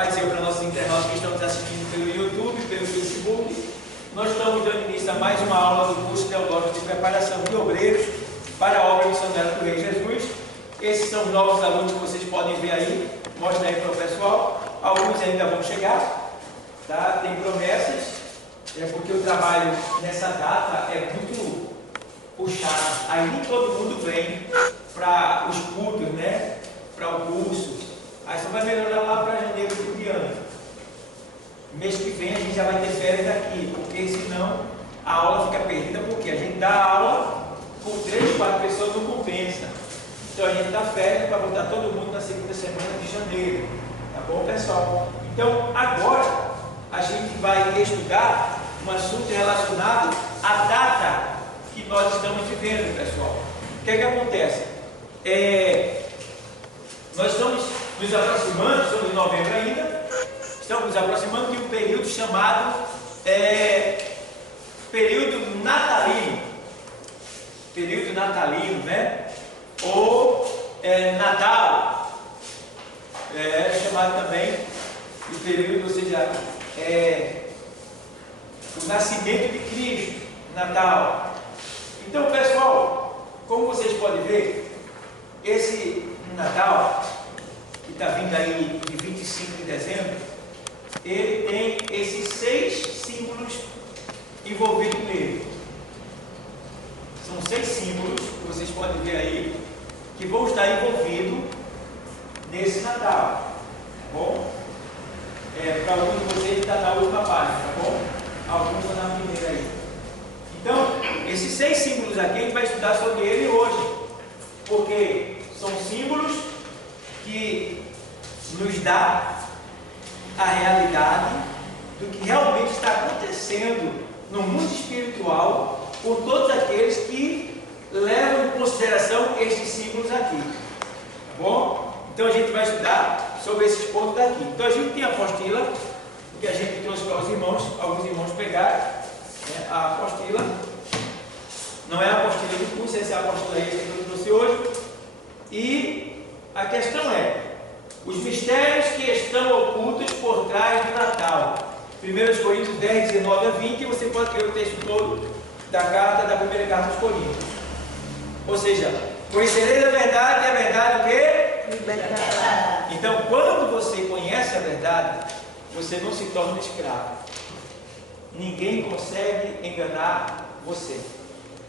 paz e eu para nossos internautas que estão nos assistindo pelo YouTube, pelo Facebook. Nós estamos dando início a mais uma aula do curso teológico de preparação de obreiros para a obra missionária do Rei Jesus. Esses são os novos alunos que vocês podem ver aí. Mostra aí para o pessoal. Alguns ainda vão chegar, tá? Tem promessas, porque o trabalho nessa data é muito puxado. Aí nem todo mundo vem para os cultos, né? Para o curso. Aí só vai melhorar lá para janeiro por diante. Mês que vem a gente já vai ter férias aqui, porque senão a aula fica perdida, porque a gente dá aula com 3, 4 pessoas, não compensa. Então a gente dá férias para botar todo mundo na segunda semana de janeiro. Tá bom, pessoal? Então agora a gente vai estudar um assunto relacionado à data que nós estamos vivendo, pessoal. O que é que acontece? Nós estamos nos aproximando, estamos em novembro ainda, estamos nos aproximando de um período chamado período natalino. Período natalino, né? Ou Natal, chamado também de período, ou seja, o nascimento de Cristo, Natal. Então, pessoal, como vocês podem ver, esse Natal, que está vindo aí de 25 de dezembro, ele tem esses 6 símbolos envolvidos nele. São 6 símbolos que vocês podem ver aí, que vão estar envolvidos nesse Natal. Tá bom? Para alguns de vocês está na última página, tá bom? Alguns estão na primeira aí. Então, esses 6 símbolos aqui, a gente vai estudar sobre ele hoje, porque são símbolos que nos dá a realidade do que realmente está acontecendo no mundo espiritual por todos aqueles que levam em consideração estes símbolos aqui. Tá bom? Então a gente vai estudar sobre esses pontos daqui. Então a gente tem a apostila que a gente trouxe para os irmãos, alguns irmãos pegaram, né, a apostila. Não é a apostila do curso, essa é a apostila que eu trouxe hoje. E a questão é os mistérios que estão ocultos por trás do Natal. 1 Coríntios 10, 19 a 20, você pode ler o texto todo da primeira carta aos Coríntios. Ou seja, conhecereis a verdade e a verdade o quê? Libertará. Então, quando você conhece a verdade, você não se torna escravo. Ninguém consegue enganar você.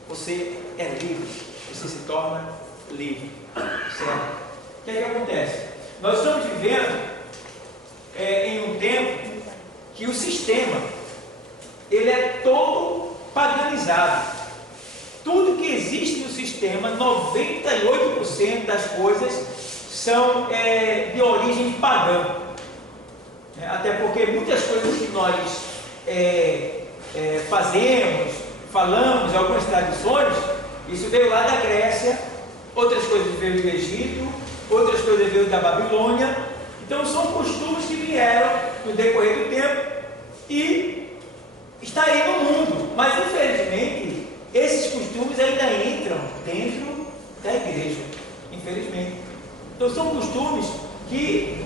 Você é livre. Você se torna livre. Certo? O que é que acontece? Nós estamos vivendo em um tempo que o sistema ele é todo paganizado. Tudo que existe no sistema, 98% das coisas são de origem pagã. Até porque muitas coisas que nós fazemos, falamos, algumas tradições, isso veio lá da Grécia, outras coisas veio do Egito, outras coisas veio da Babilônia. Então são costumes que vieram no decorrer do tempo e está aí no mundo. Mas infelizmente esses costumes ainda entram dentro da igreja, infelizmente. Então são costumes que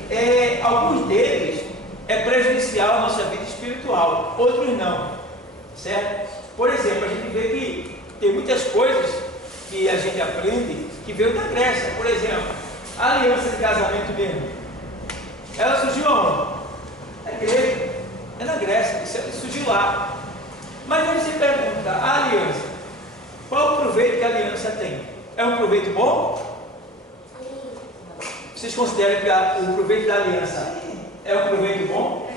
alguns deles é prejudicial à nossa vida espiritual, outros não, certo? Por exemplo, a gente vê que tem muitas coisas que a gente aprende que veio da Grécia. Por exemplo, a aliança de casamento mesmo, ela surgiu aonde? Na igreja, é na Grécia, isso surgiu lá. Mas aí você pergunta, a aliança, qual o proveito que a aliança tem? É um proveito bom? Vocês consideram que o proveito da aliança é um proveito bom?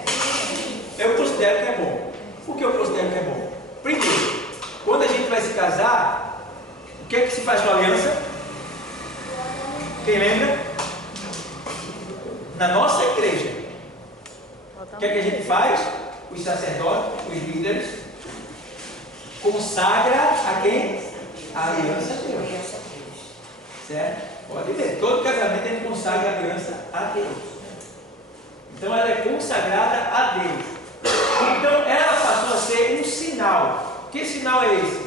Eu considero que é bom. Por que eu considero que é bom? Primeiro, quando a gente vai se casar, o que é que se faz com a aliança? Quem lembra? Na nossa igreja, o que é que a gente faz? Os sacerdotes, os líderes, consagra a quem? A aliança a Deus. Certo? Pode ver, todo casamento a gente consagra a aliança a Deus. Então ela é consagrada a Deus. Então ela passou a ser um sinal. Que sinal é esse?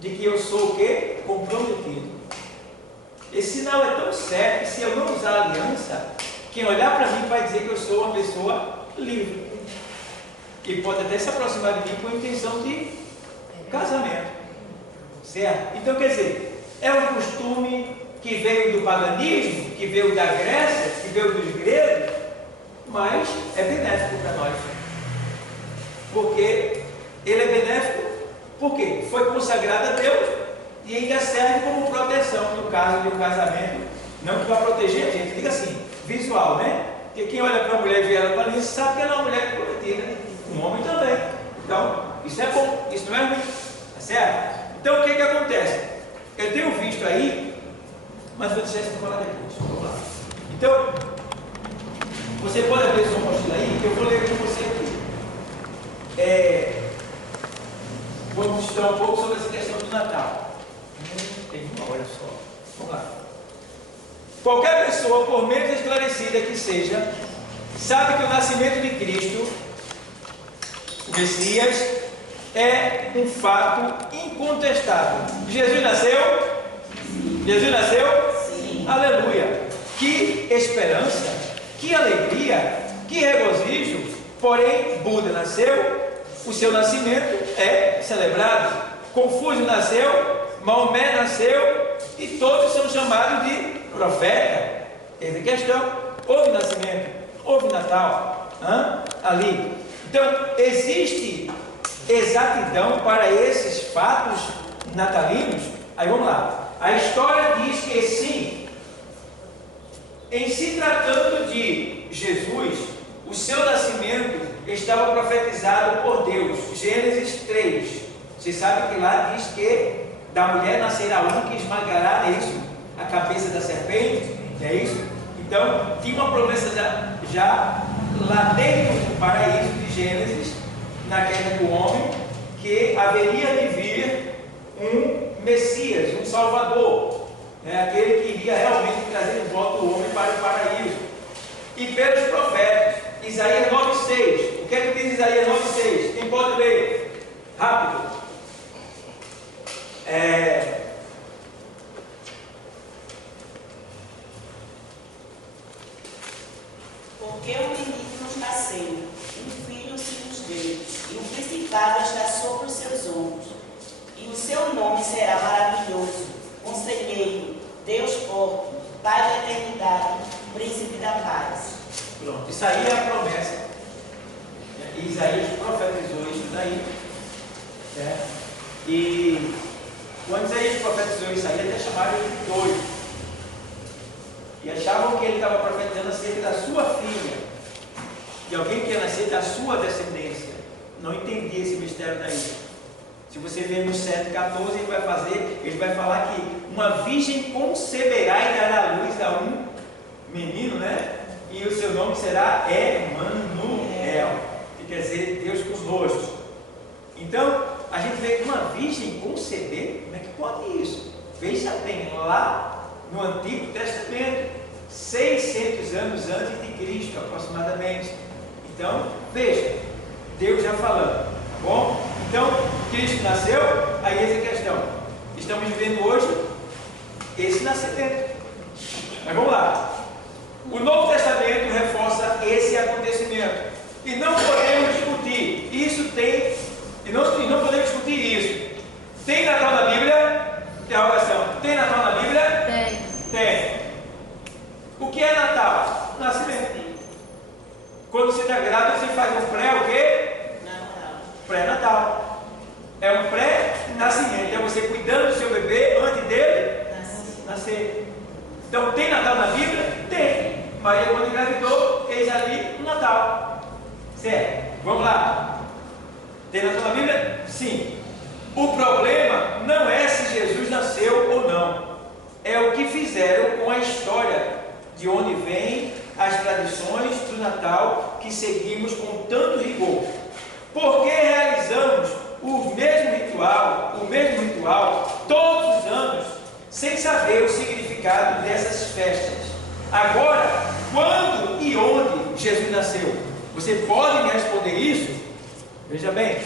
De que eu sou o quê? Comprometido. Esse sinal é tão certo que se eu não usar a aliança, quem olhar para mim vai dizer que eu sou uma pessoa livre. E pode até se aproximar de mim com a intenção de casamento. Certo? Então, quer dizer, é um costume que veio do paganismo, que veio da Grécia, que veio dos gregos, mas é benéfico para nós. Porque ele é benéfico, porque foi consagrado a Deus e ainda serve como proteção no caso de um casamento, não que vai proteger a gente, diga assim, visual, né? Porque quem olha para a mulher e vê ela para isso sabe que ela é uma mulher prometida, um homem também. Então, isso é bom, isso não é ruim, tá certo? Então, o que acontece? Eu tenho visto aí, mas vou deixar isso para falar depois. Vamos lá. Então, você pode abrir sua mochila aí, que eu vou ler com você aqui. Vamos estudar um pouco sobre essa questão do Natal. Tem uma hora só. Vamos lá. Qualquer pessoa, por menos esclarecida que seja, sabe que o nascimento de Cristo, o Messias, é um fato incontestável. Jesus nasceu? Jesus nasceu? Sim. Aleluia! Que esperança, que alegria, que regozijo. Porém, Buda nasceu, o seu nascimento é celebrado. Confúcio nasceu, Maomé nasceu e todos são chamados de profeta. Essa é a questão. Houve nascimento, houve Natal ali. Então, existe exatidão para esses fatos natalinos? Aí vamos lá. A história diz que sim, em se tratando de Jesus, o seu nascimento estava profetizado por Deus. Gênesis 3. Você sabe que lá diz que da mulher nascerá um que esmagará, é isso? A cabeça da serpente, é isso? Então, tinha uma promessa já lá dentro do paraíso de Gênesis, na queda do homem, que haveria de vir um Messias, um Salvador, aquele que iria realmente trazer de volta o homem para o paraíso. E pelos profetas, Isaías 9,6. O que é que diz Isaías 9,6? Quem pode ler? Rápido. Porque um menino nos nasceu, um filho se nos deu, e o principado está sobre os seus ombros. E o seu nome será maravilhoso, Conselheiro, Deus forte, Pai da eternidade, Príncipe da paz. Pronto, isso aí é a promessa. E Isaías profetizou isso daí. Certo? E quando Isaías profetizou isso aí, até chamaram ele de doido. E achavam que ele estava profetizando acerca da sua filha, de alguém que ia nascer da sua descendência. Não entendia esse mistério daí. Se você ver no 7,14, ele vai falar que uma virgem conceberá e dará à luz a um menino, né? E o seu nome será Emanuel, que quer dizer Deus conosco. Então, a gente vê uma virgem conceber, como é que pode isso? Veja bem, lá no Antigo Testamento, 600 anos antes de Cristo, aproximadamente. Então, veja, Deus já falando, tá bom? Então, Cristo nasceu, aí essa é a questão. Estamos vivendo hoje esse nascimento. Mas vamos lá. O Novo Testamento reforça esse acontecimento. E não podemos discutir. Isso tem, e não podemos discutir isso. Tem Natal na Bíblia? Interrogação. Tem Natal na Bíblia? Tem. Tem. O que é Natal? Nascimento. Quando você está grávida, você faz um pré o quê? Natal. Pré-natal. É um pré-nascimento. É você cuidando do seu bebê antes dele nascer. Então, tem Natal na Bíblia? Tem. Maria, quando engravidou, fez ali o Natal. Certo? Vamos lá. Tem Natal na Bíblia? Sim. O problema não é se Jesus nasceu ou não. É o que fizeram com a história, de onde vêm as tradições do Natal que seguimos com tanto rigor. Porque realizamos o mesmo ritual todos os anos, sem saber o significado dessas festas. Agora, quando e onde Jesus nasceu? Você pode me responder isso? Veja bem,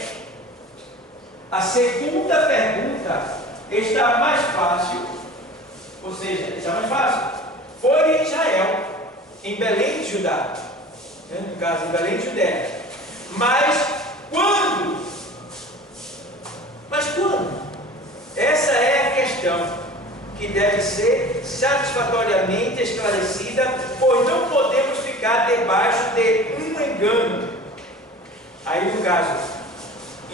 a segunda pergunta está mais fácil, ou seja, está mais fácil. Foi em Israel. em Belém de Judá, né? No caso, em Belém de Judéia. Mas quando? Essa é a questão que deve ser satisfatoriamente esclarecida, pois não podemos ficar debaixo de um engano. Aí, no caso,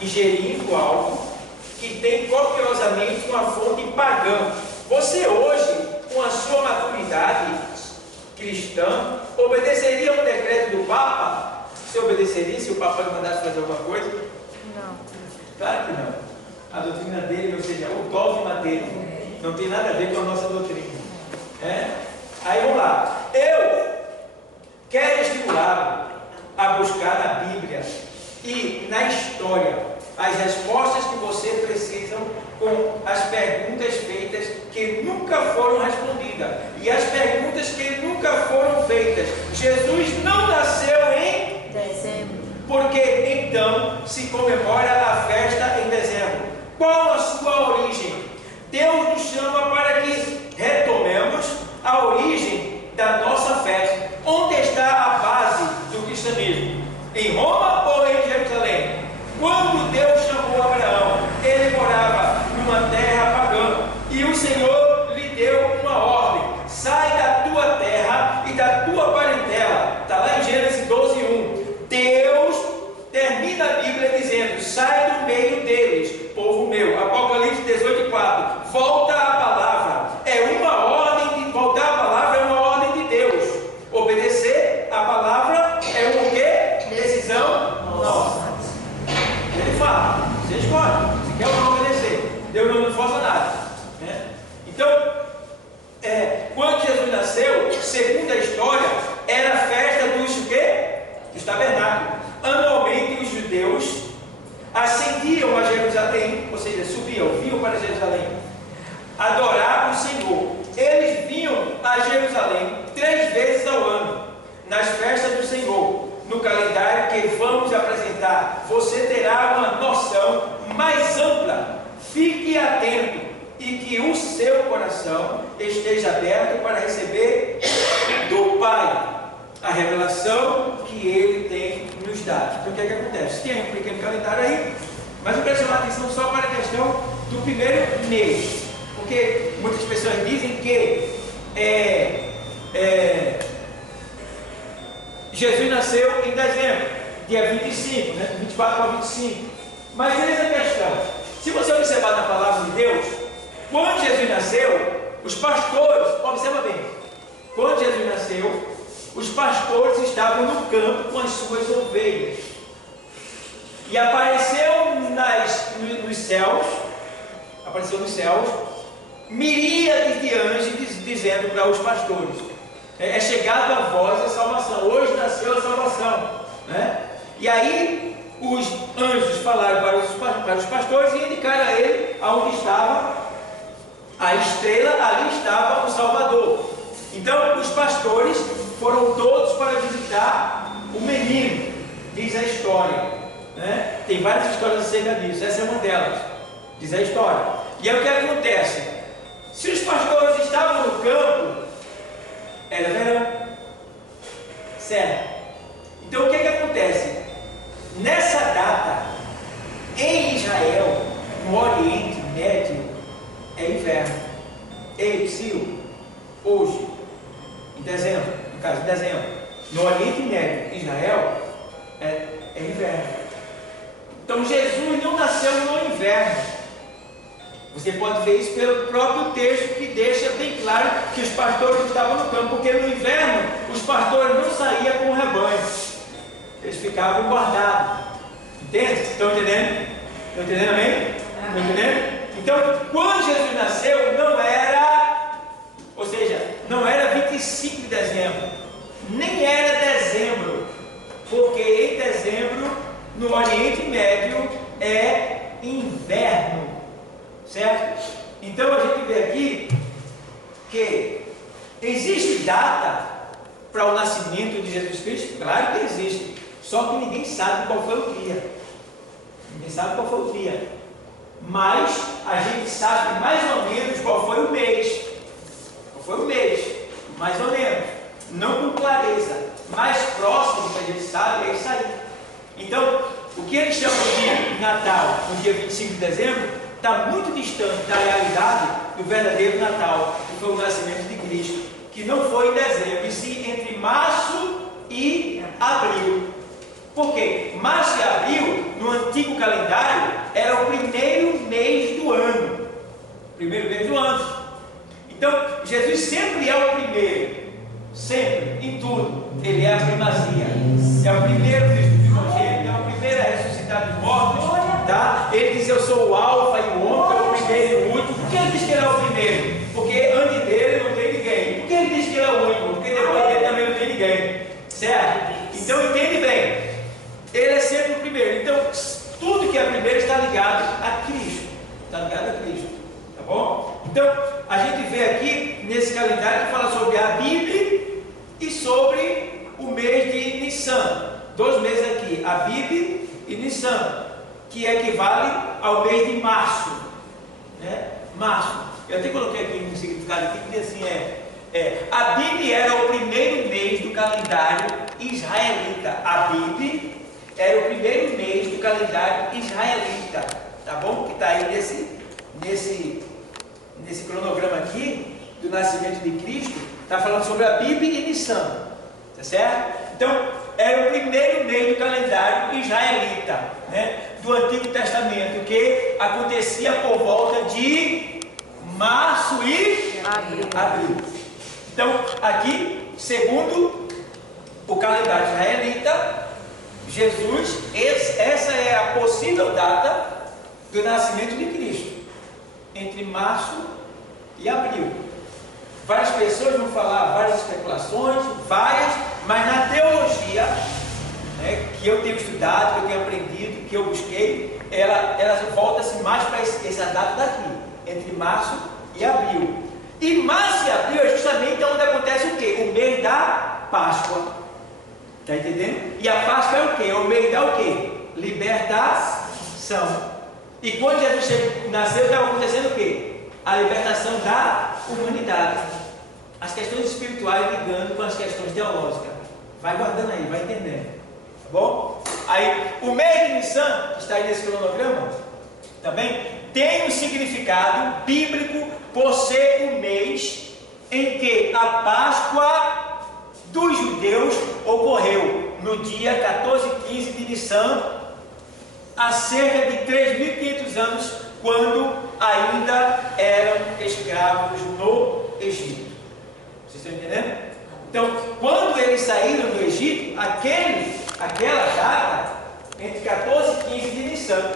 ingerindo algo que tem copiosamente uma fonte pagã. Você hoje, com a sua maturidade cristã, obedeceria ao decreto do Papa? Você obedeceria se o Papa lhe mandasse fazer alguma coisa? Não. Claro que não. A doutrina dele, ou seja, o dogma dele, não tem nada a ver com a nossa doutrina. Aí vamos lá. Eu quero estimulá-lo a buscar na Bíblia e na história as respostas que você precisa com as perguntas feitas que nunca foram respondidas e as perguntas que nunca foram feitas. Jesus não nasceu em Dezembro. Porque então se comemora a festa em dezembro. Qual a sua origem? Deus nos chama para que retomemos a origem da nossa festa. Onde está a base do cristianismo? Em Roma ou em Jerusalém? Quando Deus chamou Abraão, ele morava numa terra pagã e o Senhor lhe deu uma ordem: sai da tua terra e da tua parentela. Está lá em Gênesis 12:1. Deus termina a Bíblia dizendo: sai do meio deles, povo meu. Apocalipse 18:4. Volta à palavra. É uma ordem de voltar à palavra, é uma ordem de Deus. Obedecer à palavra é o quê? Decisão nossa. Ele fala, você escolhe, você quer ou não obedecer. Deus não força nada, né? Então, quando Jesus nasceu, segundo a história, era a festa dos quê? Dos tabernáculos. Anualmente os judeus ascendiam a Jerusalém, ou seja, vinham para Jerusalém, adorar o Senhor. Eles vinham a Jerusalém 3 vezes ao ano, nas festas do Senhor. No calendário que vamos apresentar, você terá uma noção mais ampla. Fique atento e que o seu coração esteja aberto para receber do Pai a revelação que Ele tem nos dado. Então o que é que acontece? Tem um pequeno calendário aí, mas eu quero chamar a atenção só para a questão do primeiro mês, porque muitas pessoas dizem que Jesus nasceu em dezembro, dia 25, né? 24 a 25. Mas eis a questão: se você observar na palavra de Deus, quando Jesus nasceu, os pastores, observa bem, quando Jesus nasceu, os pastores estavam no campo com as suas ovelhas. E apareceu nos céus, miríades de anjos dizendo para os pastores: é chegado a vós a salvação, hoje nasceu a salvação, né? E aí os anjos falaram para os pastores e indicaram a ele aonde estava a estrela, ali estava o Salvador. Então os pastores foram todos para visitar o menino, diz a história, né? Tem várias histórias acerca disso, essa é uma delas, diz a história. E aí o que acontece? Se os pastores estavam no campo, era verão, certo? Então o que acontece? Nessa data, em Israel, no Oriente Médio, é inverno. Ei, Psyu, hoje, em dezembro, no caso de dezembro, no Oriente Médio, Israel, é inverno. Então Jesus não nasceu no inverno. Você pode ver isso pelo próprio texto, que deixa bem claro que os pastores estavam no campo, porque no inverno os pastores não saíam com o rebanho, eles ficavam guardados. Entende? Estão entendendo? Estão entendendo, amém? Estão entendendo? Então, quando Jesus nasceu, não era 25 de dezembro, nem era dezembro, porque em dezembro, no Oriente Médio, é inverno. Certo? Então a gente vê aqui que existe data para o nascimento de Jesus Cristo? Claro que existe, só que ninguém sabe qual foi o dia. Ninguém sabe qual foi o dia, mas a gente sabe mais ou menos qual foi o mês. Qual foi o mês? Mais ou menos. não com clareza, mais próximo que a gente sabe é isso aí. Então, o que eles chamam de Natal no dia 25 de dezembro está muito distante da realidade do verdadeiro Natal, que foi o nascimento de Cristo, que não foi em dezembro, e sim entre março e abril. Por quê? Março e abril, no antigo calendário, era o primeiro mês do ano. Primeiro mês do ano. Então, Jesus sempre é o primeiro. Sempre, em tudo. Ele é a primazia. É o primeiro Cristo primogênito. É o primeiro a ressuscitar dos mortos. Tá? Ele diz: eu sou o alfa e o ômega, o primeiro e o último. Por que ele diz que ele é o primeiro? Porque antes dele não tem ninguém. Por que ele diz que ele é o último? Porque depois dele também não tem ninguém. Certo? Então entende bem. Ele é sempre o primeiro. Então, tudo que é primeiro está ligado a Cristo. Está ligado a Cristo. Tá bom? Então, a gente vê aqui nesse calendário que fala sobre a Bíblia e sobre o mês de Nissan. 2 meses aqui, a Bíblia e Nissan, que equivale ao mês de março. Né? Março. Eu até coloquei aqui um significado aqui que diz assim: a Bíblia era o primeiro mês do calendário israelita. A Bíblia era o primeiro mês do calendário israelita. Tá bom? Que está aí nesse cronograma aqui do nascimento de Cristo. Está falando sobre a Bíblia e Nissan. Tá certo? Então, era o primeiro mês do calendário israelita, né? Do Antigo Testamento, que acontecia por volta de março e abril. Então, aqui, segundo o calendário israelita, Jesus, essa é a possível data do nascimento de Cristo, entre março e abril. Várias pessoas vão falar várias especulações, mas na teologia, né, que eu tenho estudado, que eu tenho aprendido, que eu busquei, elas voltam-se mais para essa data daqui, entre março e abril. E março e abril é justamente onde acontece o quê? O mês da Páscoa. Está entendendo? E a Páscoa é o quê? É o mês da o quê? Libertação. E quando Jesus nasceu, estava acontecendo o quê? A libertação da humanidade. As questões espirituais ligando com as questões teológicas. Vai guardando aí, vai entendendo. Tá bom? Aí, o mês de Nissan, que está aí nesse cronograma, também tem um significado bíblico por ser o mês em que a Páscoa dos judeus ocorreu no dia 14 e 15 de Nissan, há cerca de 3.500 anos, quando ainda eram escravos no Egito. Vocês estão entendendo? Então, quando eles saíram do Egito, aquela data, entre 14 e 15 de Nissan,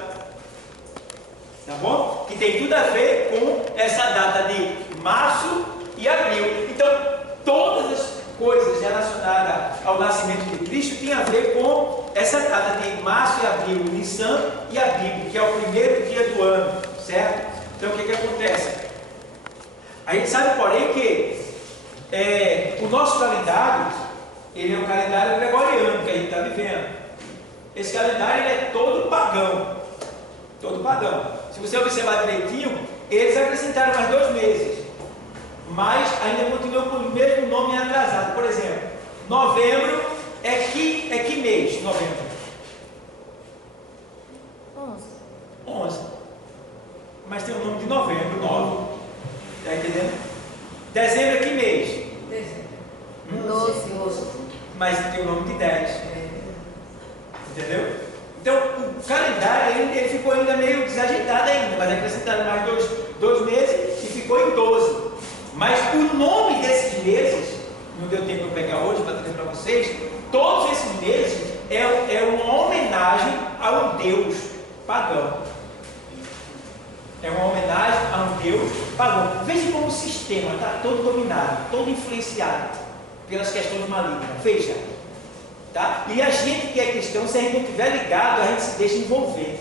tá bom? Que tem tudo a ver com essa data de março e abril. Então, todas as coisas relacionadas ao nascimento de Cristo têm a ver com essa data de março e abril, Nissan e a Bíblia, que é o primeiro dia do ano, certo? Então, o que acontece? A gente sabe, porém, que o nosso calendário, ele é um calendário gregoriano que a gente está vivendo. Esse calendário ele é todo pagão. Todo pagão. Se você observar direitinho, eles acrescentaram mais 2 meses. Mas ainda continuam com o mesmo nome atrasado. Por exemplo, novembro é que mês? Novembro? 11. Mas tem o nome de novembro, 9. Está entendendo? Dezembro é que mês? Dezembro. 12. Mas tem o nome de 10. Entendeu? Então, o calendário ele ficou ainda meio desajeitado ainda, mas acrescentaram mais 2 meses e ficou em 12. Mas o nome desses meses, não deu tempo de pegar hoje para trazer para vocês, todos esses meses é uma homenagem a um Deus pagão. É uma homenagem a um Deus pagão. Veja como o sistema está todo dominado, todo influenciado pelas questões malignas. Veja. Tá? E a gente que é cristão, se a gente não estiver ligado, a gente se deixa envolver.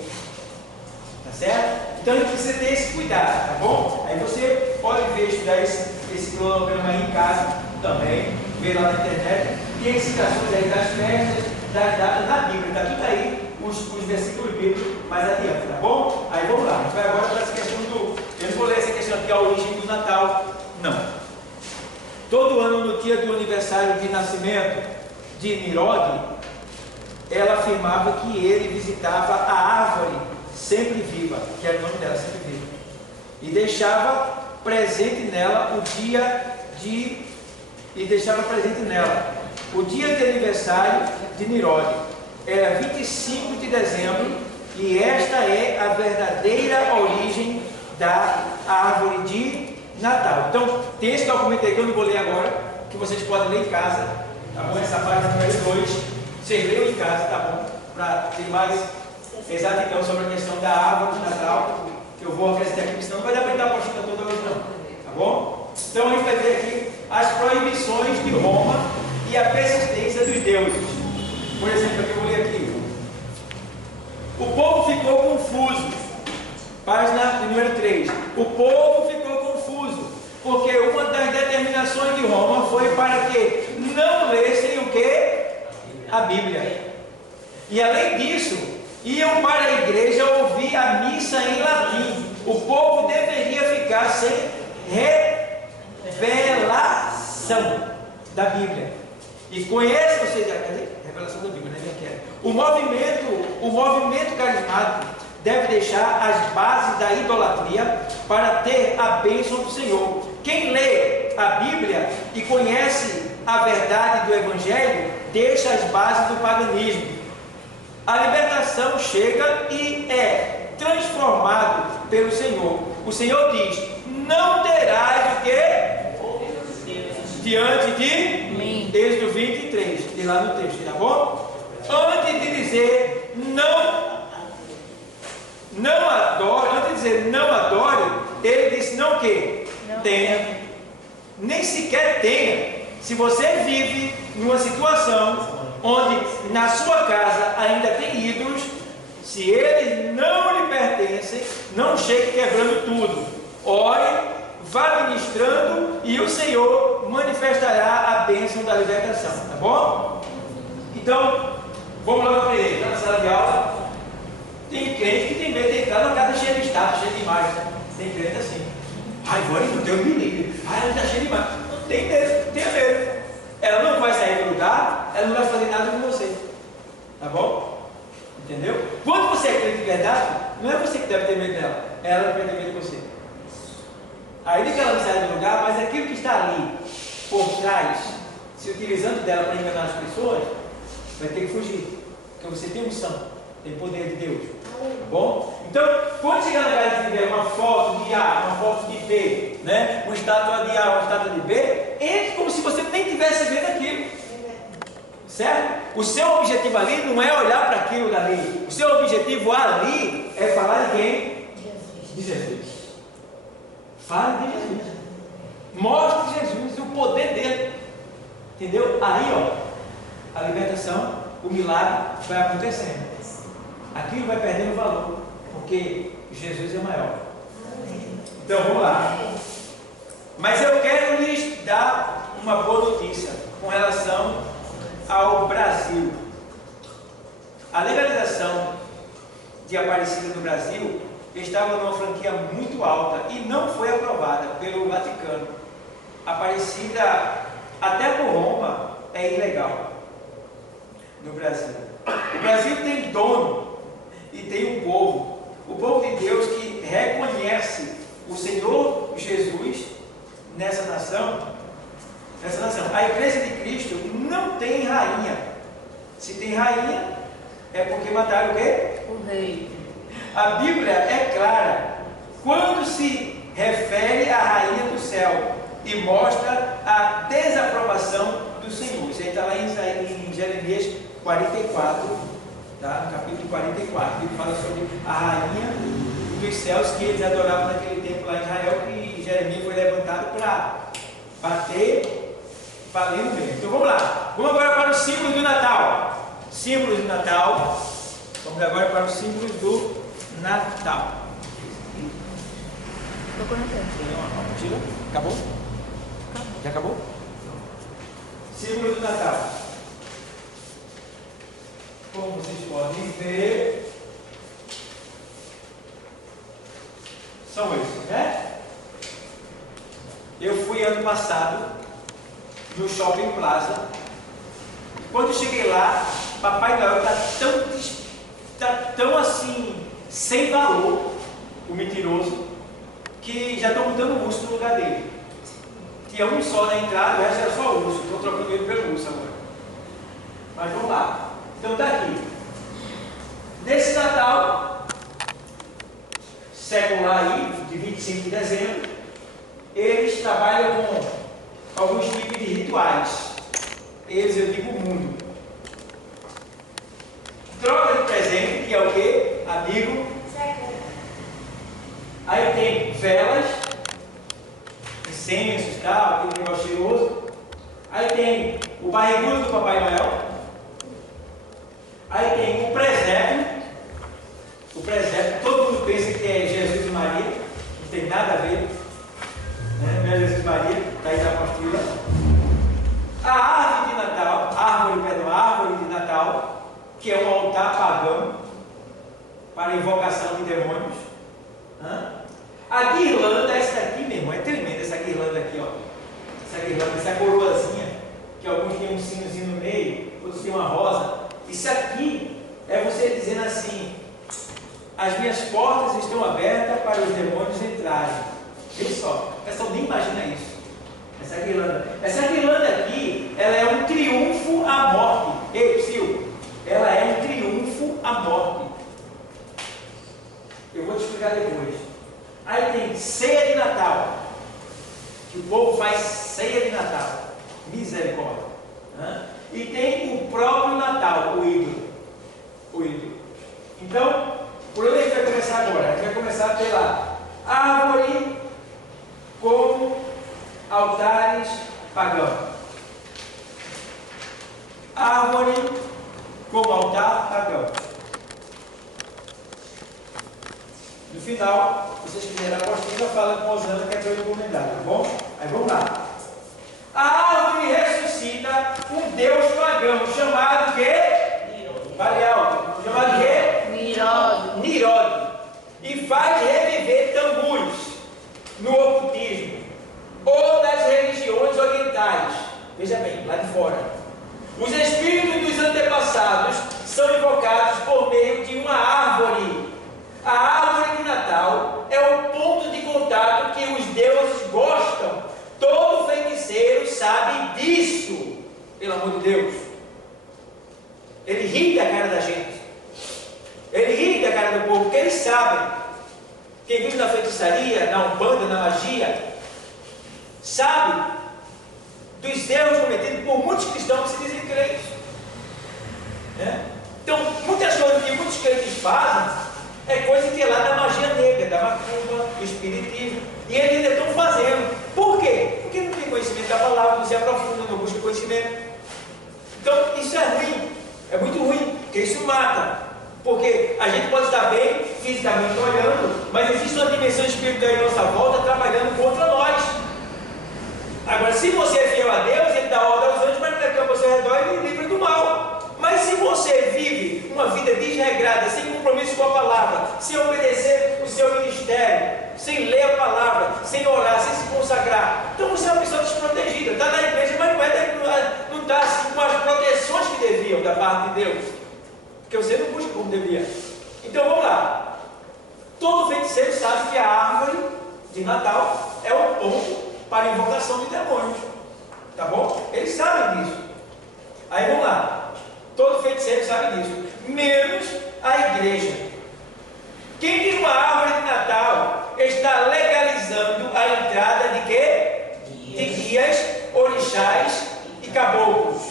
Tá certo? Então a gente precisa ter esse cuidado, tá bom? Aí você pode ver, estudar esse cronograma aí em casa também, ver lá na internet. Tem citações aí das festas, das datas da Bíblia. Está tudo aí, os versículos bíblicos mais adiante, tá bom? Aí vamos lá, a gente vai agora para essa questão do. Eu não vou ler essa questão aqui, a origem do Natal. Não. todo ano no dia do aniversário de nascimento de Nirod, ela afirmava que ele visitava a árvore sempre viva, que era o nome dela, sempre viva, e deixava presente nela o dia de aniversário de Nirod. Era 25 de dezembro, e esta é a verdadeira origem da árvore de Natal. Então, tem esse documento aí que eu não vou ler agora, que vocês podem ler em casa, tá bom? Essa página número 2, vocês leiam em casa, tá bom? Para ter mais exatidão sobre a questão da árvore de Natal, que eu vou acrescentar aqui, senão não vai dar para entrar a postura toda hoje não, tá bom? Então, a gente vai ver aqui as proibições de Roma e a persistência dos deuses. Por exemplo, aqui eu vou ler aqui. O povo ficou confuso. Página número 3. O povo ficou confuso, porque uma das determinações de Roma foi para que não lessem o que? A Bíblia. E além disso, iam para a igreja ouvir a missa em latim. O povo deveria ficar sem revelação da Bíblia. E conhece, ou seja, revelação da Bíblia, né? O movimento carismático deve deixar as bases da idolatria para ter a bênção do Senhor. Quem lê a Bíblia e conhece a verdade do Evangelho, deixa as bases do paganismo. A libertação chega e é transformado pelo Senhor. O Senhor diz: não terás o que? Diante de mim. Êxodo 23, de lá no texto, tá bom? Antes de dizer não adore, ele disse não que? Não tenha. Nem sequer tenha. Se você vive numa situação onde na sua casa ainda tem ídolos, se eles não lhe pertencem, não chegue quebrando tudo. Ore, vá ministrando e o Senhor manifestará a bênção da libertação, tá bom? Então, vamos lá para ele, na sala de aula. Tem crente que tem medo de entrar na casa cheia de estátuas, cheia de imagens, né? Tem crente assim. Ai, agora não tem um menino. Ai, ela está cheia de imagens. Não tem medo, tenha medo. Ela não vai sair do lugar, ela não vai fazer nada com você. Tá bom? Entendeu? Quando você é crente de verdade, não é você que deve ter medo dela, ela deve ter medo de você. Ainda que ela não saia do lugar, mas aquilo que está ali por trás, se utilizando dela para enganar as pessoas, vai ter que fugir, porque você tem unção, tem poder de Deus, tá bom? Então, quando chegar na casa de tiver uma foto de A, uma foto de B, né? Uma estátua de A, uma estátua de B, entre como se você nem estivesse vendo aquilo, certo? O seu objetivo ali não é olhar para aquilo dali, o seu objetivo ali é falar de quem? De Jesus. Fale de Jesus, mostre Jesus, o poder dele, entendeu? Aí, ó, a libertação, o milagre vai acontecendo. Aquilo vai perdendo valor, porque Jesus é maior. Então vamos lá. Mas eu quero lhes dar uma boa notícia com relação ao Brasil. A legalização de Aparecida no Brasil estava numa franquia muito alta e não foi aprovada pelo Vaticano. Aparecida até por Roma é ilegal no Brasil. O Brasil tem dono e tem um povo, o povo de Deus que reconhece o Senhor Jesus nessa nação. A Igreja de Cristo não tem rainha. Se tem rainha, é porque mataram o quê? O rei. A Bíblia é clara quando se refere à rainha do céu e mostra a desaprovação do Senhor. Isso aí está lá em Jeremias 44, tá? No capítulo 44, ele fala sobre a rainha dos céus que eles adoravam naquele tempo lá em Israel, que Jeremias foi levantado para bater, valendo mesmo. Então vamos lá, vamos agora para os símbolos do Natal. Símbolos do Natal, vamos agora para os símbolos do Natal. Acabou? Já acabou? Símbolo do Natal. Como vocês podem ver, são esses, né? Eu fui ano passado no Shopping Plaza. Quando eu cheguei lá, Papai Noel está tão assim, sem valor, o mentiroso, que já estão botando o urso no lugar dele. Tinha um só na entrada, o resto era só urso. Estou trocando ele pelo urso agora. Mas vamos lá. Então está aqui. Nesse Natal secular aí, de 25 de dezembro, eles trabalham com alguns tipos de rituais. Eles, eu digo, o mundo. Troca de presente, que é o quê? Amigo. Aí tem velas, incensos e tal, aquele negócio cheiroso. Aí tem o barrigudo do Papai Noel. Aí tem o presépio. O presépio, todo mundo pensa que é Jesus e Maria. Não tem nada a ver. Não é Jesus e Maria, está aí na apostila. A árvore de Natal, árvore de Natal, que é um altar pagão para invocação de demônios. A guirlanda, essa daqui, meu irmão, é tremenda essa guirlanda aqui, ó. Essa guirlanda, essa coroazinha, que alguns têm um sinozinho no meio, outros têm uma rosa. Isso aqui é você dizendo assim: as minhas portas estão abertas para os demônios entrarem. Veja só, o pessoal nem imagina isso. Essa guirlanda aqui, ela é um triunfo à morte. Ei, Psyu, ela é um triunfo à morte. Eu vou te explicar depois. Aí tem ceia de Natal, que o povo faz ceia de Natal. Misericórdia. E tem o próprio Natal, o ídolo. Então, por onde a gente vai começar agora? A gente vai começar pela árvore como altares pagãos. Árvore como altar pagão. No final, se vocês quiserem a apostila, fala com Osana que é para eu encomendar, tá bom? Aí vamos lá. A árvore ressuscita um deus pagão chamado que? Balial. Chamado que? Nirod. E faz reviver tambus no ocultismo ou nas religiões orientais. Veja bem, lá de fora. Os espíritos dos antepassados são invocados por meio de uma árvore. A árvore de Natal é o ponto de contato que os deuses gostam. Todo feiticeiro sabe disso, pelo amor de Deus. Ele ri da cara da gente. Ele ri da cara do povo, porque eles sabem. Quem vive na feitiçaria, na umbanda, na magia, sabe dos erros cometidos por muitos cristãos que se dizem crentes. Então, muitas coisas que muitos crentes fazem é coisa que é lá da magia negra, da macumba, do espiritismo, e eles ainda estão fazendo. Por quê? Porque não tem conhecimento da palavra, não se aprofunda, não busca conhecimento. Então, isso é ruim, é muito ruim, porque isso mata. Porque a gente pode estar bem fisicamente olhando, mas existe uma dimensão espiritual em nossa volta trabalhando contra nós. Agora, se você é fiel a Deus, Ele dá ordem aos anjos para que acampe ao seu redor e lhe livre do mal. Mas se você vive uma vida desregrada, sem compromisso com a palavra, sem obedecer o seu ministério, sem ler a palavra, sem orar, sem se consagrar, então você é uma pessoa desprotegida. Está na igreja, mas não está assim, com as proteções que deviam da parte de Deus, porque você não busca como devia. Então vamos lá. Todo feiticeiro sabe que a árvore de Natal é o ponto para a invocação de demônios, tá bom? Eles sabem disso. Aí vamos lá. Todo feiticeiro sabe disso, menos a igreja. Quem tem uma árvore de Natal está legalizando a entrada de quê? De guias, orixás e caboclos.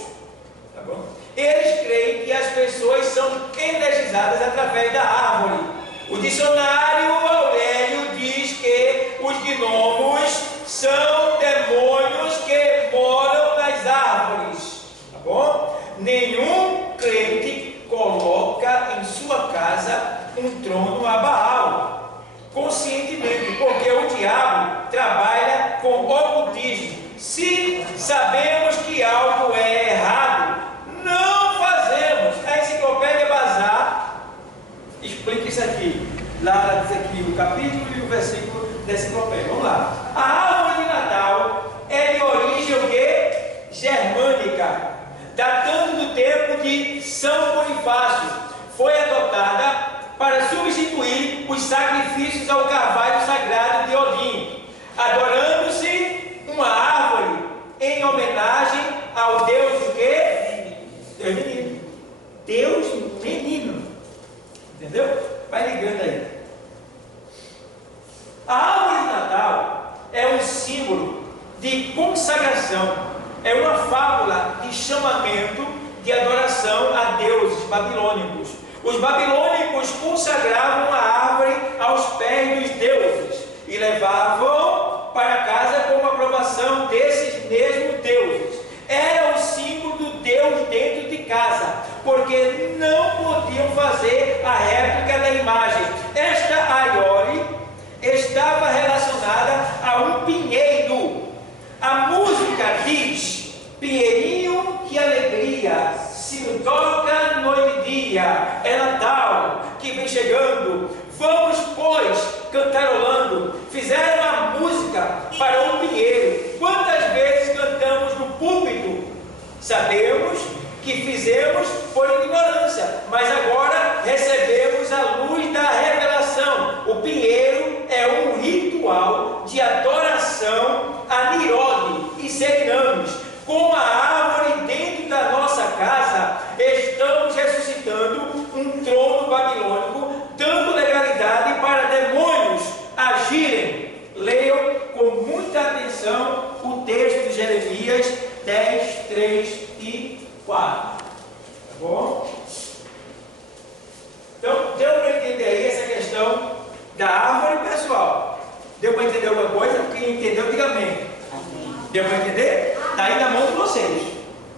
Tá bom? Eles creem que as pessoas são energizadas através da árvore. O dicionário Aurélio diz que os gnomos são demônios que moram nas árvores. Tá bom? Nenhum crente coloca em sua casa um trono a Baal, conscientemente, porque o diabo trabalha com ocultismo. Se sabemos que algo é errado, não fazemos. A enciclopédia Bazar explica isso aqui. Lá diz aqui o capítulo e o versículo da enciclopédia. Vamos lá. A árvore de Natal é de origem o quê? passo foi adotada para substituir os sacrifícios ao carvalho sagrado de Odin, adorando-se uma árvore em homenagem ao Deus do quê? Deus menino. Deus menino. Entendeu? Vai ligando aí. A árvore de Natal é um símbolo de consagração, é uma fábula de chamamento de adoração a deuses babilônicos. Os babilônicos consagravam a árvore aos pés dos deuses e levavam para casa com a aprovação desses mesmos deuses. Era o símbolo do Deus dentro de casa, porque não podiam fazer a réplica da imagem. Esta aiore estava relacionada a um pinheiro. A música diz: pinheirinho, que alegria, se toca noite e dia, é Natal que vem chegando, vamos pois cantarolando. Fizeram a música para um pinheiro. Quantas vezes cantamos no púlpito? Sabemos que fizemos por ignorância, mas agora recebemos a luz da revelação. O pinheiro é um ritual de adoração a Nirode e Serinames. Com a árvore dentro da nossa casa, estamos ressuscitando um trono babilônico, dando legalidade para demônios agirem. Leiam com muita atenção o texto de Jeremias 10, 3 e 4. Tá bom? Então, deu para entender aí essa questão da árvore, pessoal? Deu para entender alguma coisa? Quem entendeu, diga amém. Deu para entender? Está aí na mão de vocês.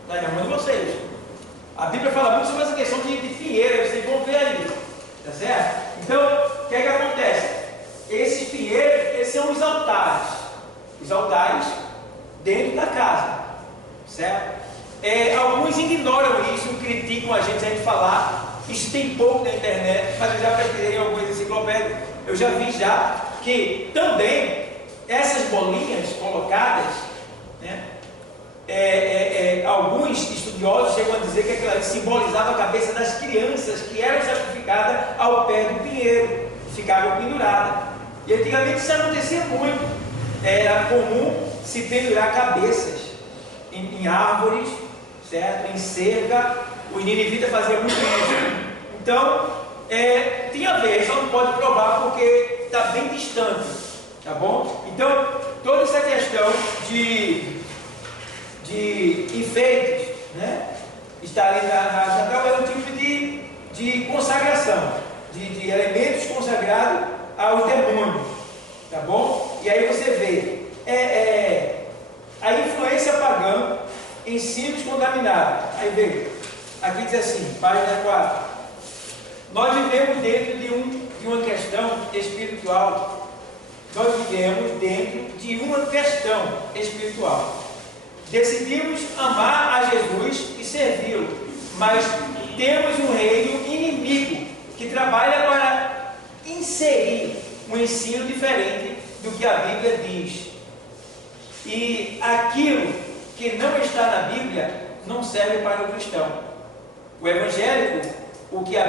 Está aí na mão de vocês. A Bíblia fala muito sobre essa questão de pinheiros, vocês vão ver aí. Tá certo? Então, o que é que acontece? Esses pinheiros, eles são os altares. Os altares dentro da casa. Certo? Alguns ignoram isso, criticam a gente falar. Isso tem pouco na internet, mas eu já pesquisei em algumas enciclopédias. Eu já vi já que também essas bolinhas colocadas, né, alguns estudiosos chegam a dizer que aquilo ali simbolizava a cabeça das crianças que eram sacrificadas ao pé do pinheiro, ficavam penduradas. E antigamente isso acontecia muito. Era comum se pendurar cabeças em árvores, certo? Em cerca. Os ninivitas faziam muito isso. Então, tem a ver, só não pode provar porque está bem distante, tá bom? Então, toda essa questão de enfeites, né? Está ali na Natal, é um tipo de consagração, de elementos consagrados aos demônios, tá bom? E aí você vê a influência pagã, ensinos contaminados. Aí vê, aqui diz assim, página 4: nós vivemos dentro de uma questão espiritual. Nós vivemos dentro de uma questão espiritual. Decidimos amar a Jesus e servi-lo, mas temos um reino inimigo que trabalha para inserir um ensino diferente do que a Bíblia diz. E aquilo que não está na Bíblia não serve para o cristão. O evangélico, o que a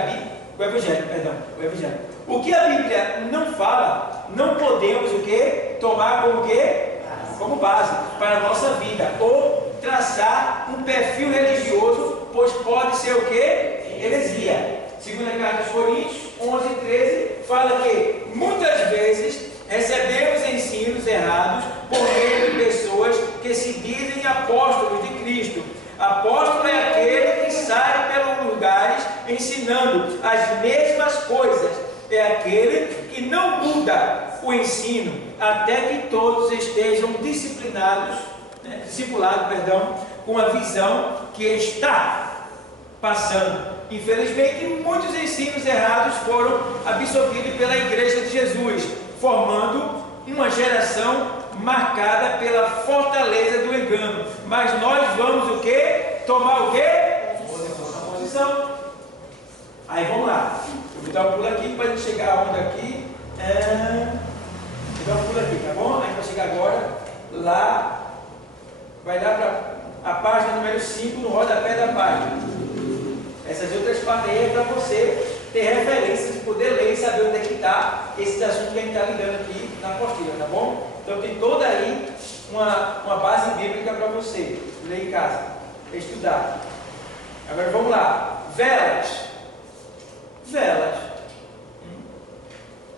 Bíblia não fala, não podemos o quê? Tomar como o quê? Como base para a nossa vida, ou traçar um perfil religioso, pois pode ser o quê? Heresia. Segunda carta aos Coríntios 11:13 fala que muitas vezes recebemos ensinos errados por meio de pessoas que se dizem apóstolos de Cristo. Apóstolo é aquele que sai pelos lugares ensinando as mesmas coisas. É aquele que não muda o ensino até que todos estejam disciplinados, com a visão que está passando. Infelizmente, muitos ensinos errados foram absorvidos pela Igreja de Jesus, formando uma geração marcada pela fortaleza do engano. Mas nós vamos o quê? Tomar o quê? A posição. Aí vamos lá. Eu vou dar um pulo aqui para a gente chegar onde aqui. Vou dar um pulo aqui, tá bom? A gente vai chegar agora lá. Vai lá para a página número 5, no rodapé da página. É Essas outras partes aí é para você ter referência de poder ler e saber onde é que está esses assuntos que a gente está lidando aqui na apostila, tá bom? Então tem toda aí uma base bíblica para você ler em casa, estudar. Agora vamos lá. Velas. Velas.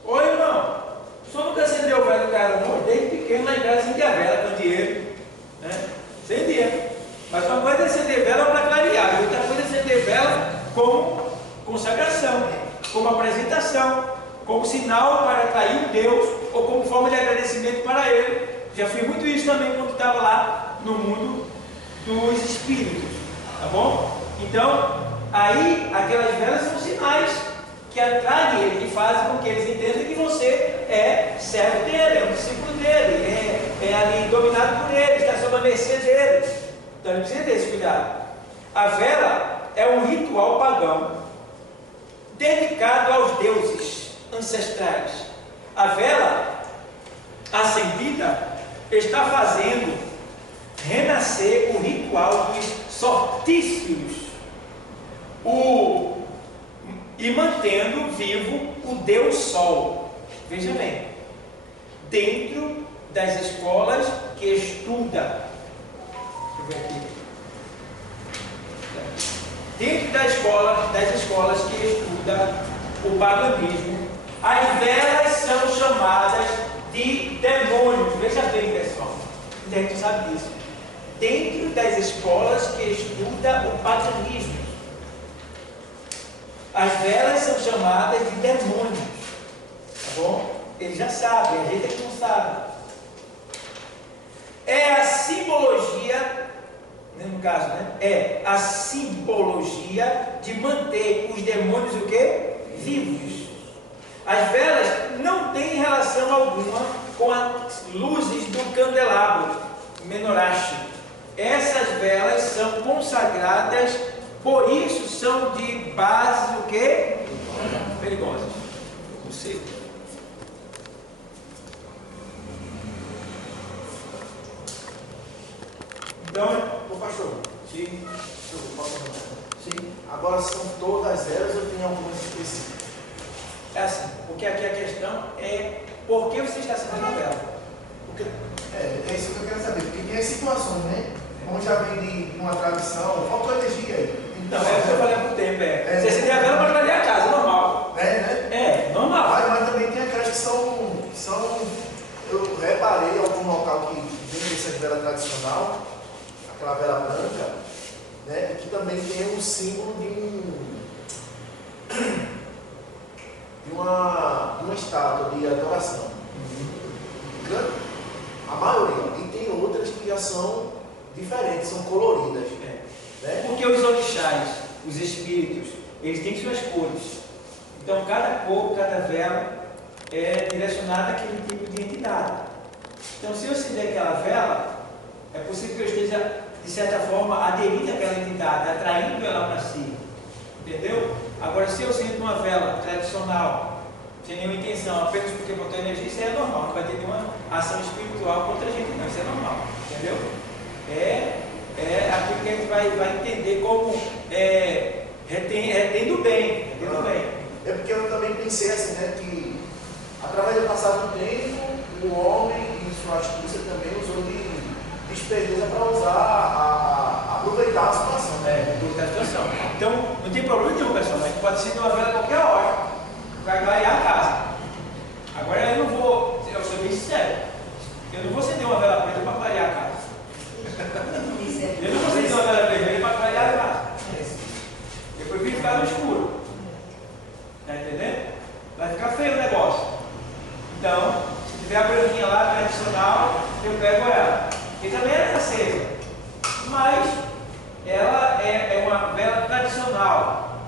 Oi, irmão. O senhor nunca acendeu vela do cara, não? Desde pequeno lá em casa acendia vela com dinheiro. Né? Acendia. Mas uma coisa é acender vela para clarear, e outra coisa é acender vela como consagração, como apresentação, como sinal para atrair um Deus, ou como forma de agradecimento para Ele. Já fiz muito isso também quando estava lá no mundo dos espíritos. Tá bom? Então, aí aquelas velas são sinais que atraem ele, que fazem com que eles entendam que você é servo dele, é um discípulo dele, é ali dominado por ele, está sob a mercê dele. Então ele precisa ter esse cuidado. A vela é um ritual pagão dedicado aos deuses ancestrais. A vela acendida está fazendo renascer o ritual dos sortícios e mantendo vivo o Deus Sol. Veja bem, dentro das escolas que estuda, deixa eu ver aqui, dentro das escolas que estuda o paganismo, as velas são chamadas de demônios. Veja bem, pessoal, a gente sabe disso. Dentro das escolas que estuda o paganismo, as velas são chamadas de demônios, tá bom? Eles já sabem, a gente é que não sabe. É a simbologia, no caso, né? É a simbologia de manter os demônios o quê? Vivos. As velas não têm relação alguma com as luzes do candelabro, menorá. Essas velas são consagradas, por isso são de bases o quê? Perigosas. Você. Então, Ô pastor, sim. Sim. agora são todas elas ou tem algumas específicas? É assim, porque aqui a questão é por que você está acendendo a vela? Porque, é isso que eu quero saber, porque tem as situações, né? Como já vem de uma tradição, faltou energia aí. Então, é o que eu falei há muito tempo, você acender a vela para clarear a casa, normal. Né? É, normal. Mas também tem aquelas que são. Eu reparei em algum local que vem dessa vela tradicional, aquela vela branca, né? Que também tem um símbolo de uma estátua de adoração. A maioria. E tem outras que já são diferentes, são coloridas. Né? Porque os orixás, os espíritos, eles têm suas cores. Então, cada cor, cada vela é direcionada àquele tipo de entidade. Então, se eu acender aquela vela, é possível que eu esteja, de certa forma, aderindo àquela entidade, atraindo ela para si. Entendeu? Agora, se eu acendo uma vela tradicional, sem nenhuma intenção, apenas porque botou energia, isso é normal. Não vai ter nenhuma ação espiritual contra a gente, não. Isso é normal. Entendeu? É aquilo que a gente vai entender como retendo bem. É porque eu também pensei assim, né, que através do passar do tempo, o homem e sua astúcia também usou de esperteza para aproveitar a situação. Aproveitar a situação. Então, não tem problema nenhum, pessoal. A gente pode acender uma vela a qualquer hora, vai clarear a casa. Agora eu não vou, eu sou bem sincero, eu não vou acender uma vela preta para clarear a casa. Eu não vou acender uma vela vermelha para clarear a casa. Eu prefiro ficar no escuro. Está entendendo? Vai ficar feio o negócio. Então, se tiver a branquinha lá, tradicional, eu pego ela. E também ela é acesa. Mas ela é uma vela tradicional.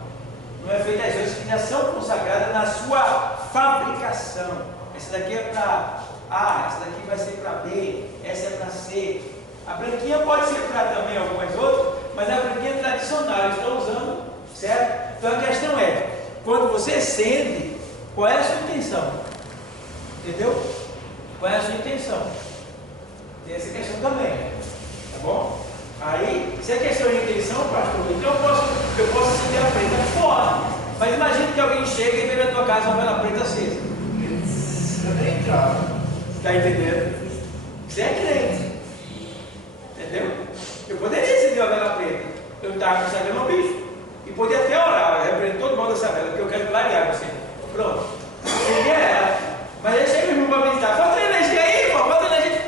Não é feita às vezes que já são consagradas na sua fabricação. Essa daqui é para A, essa daqui vai ser para B, essa é para C. A branquinha pode ser para também algumas outras, mas a branquinha é tradicional, eles estão usando, certo? Então a questão é, quando você acende, qual é a sua intenção? Entendeu? Qual é a sua intenção? Tem essa questão também, tá bom? Aí, se é questão de intenção, pastor, então eu posso acender a preta fora. Mas imagine que alguém chega e vê na tua casa uma vela preta acesa. Eu nem entrava. Está entendendo? Você é crente. Entendeu? Eu poderia acender uma vela preta. Eu estava consagrando ao bicho. E poderia até orar. Eu repreendo todo mundo dessa vela, porque eu quero clarear você. Pronto. Seria ela. Mas aí chega o irmão para meditar. Falta energia aí, irmão. Falta energia.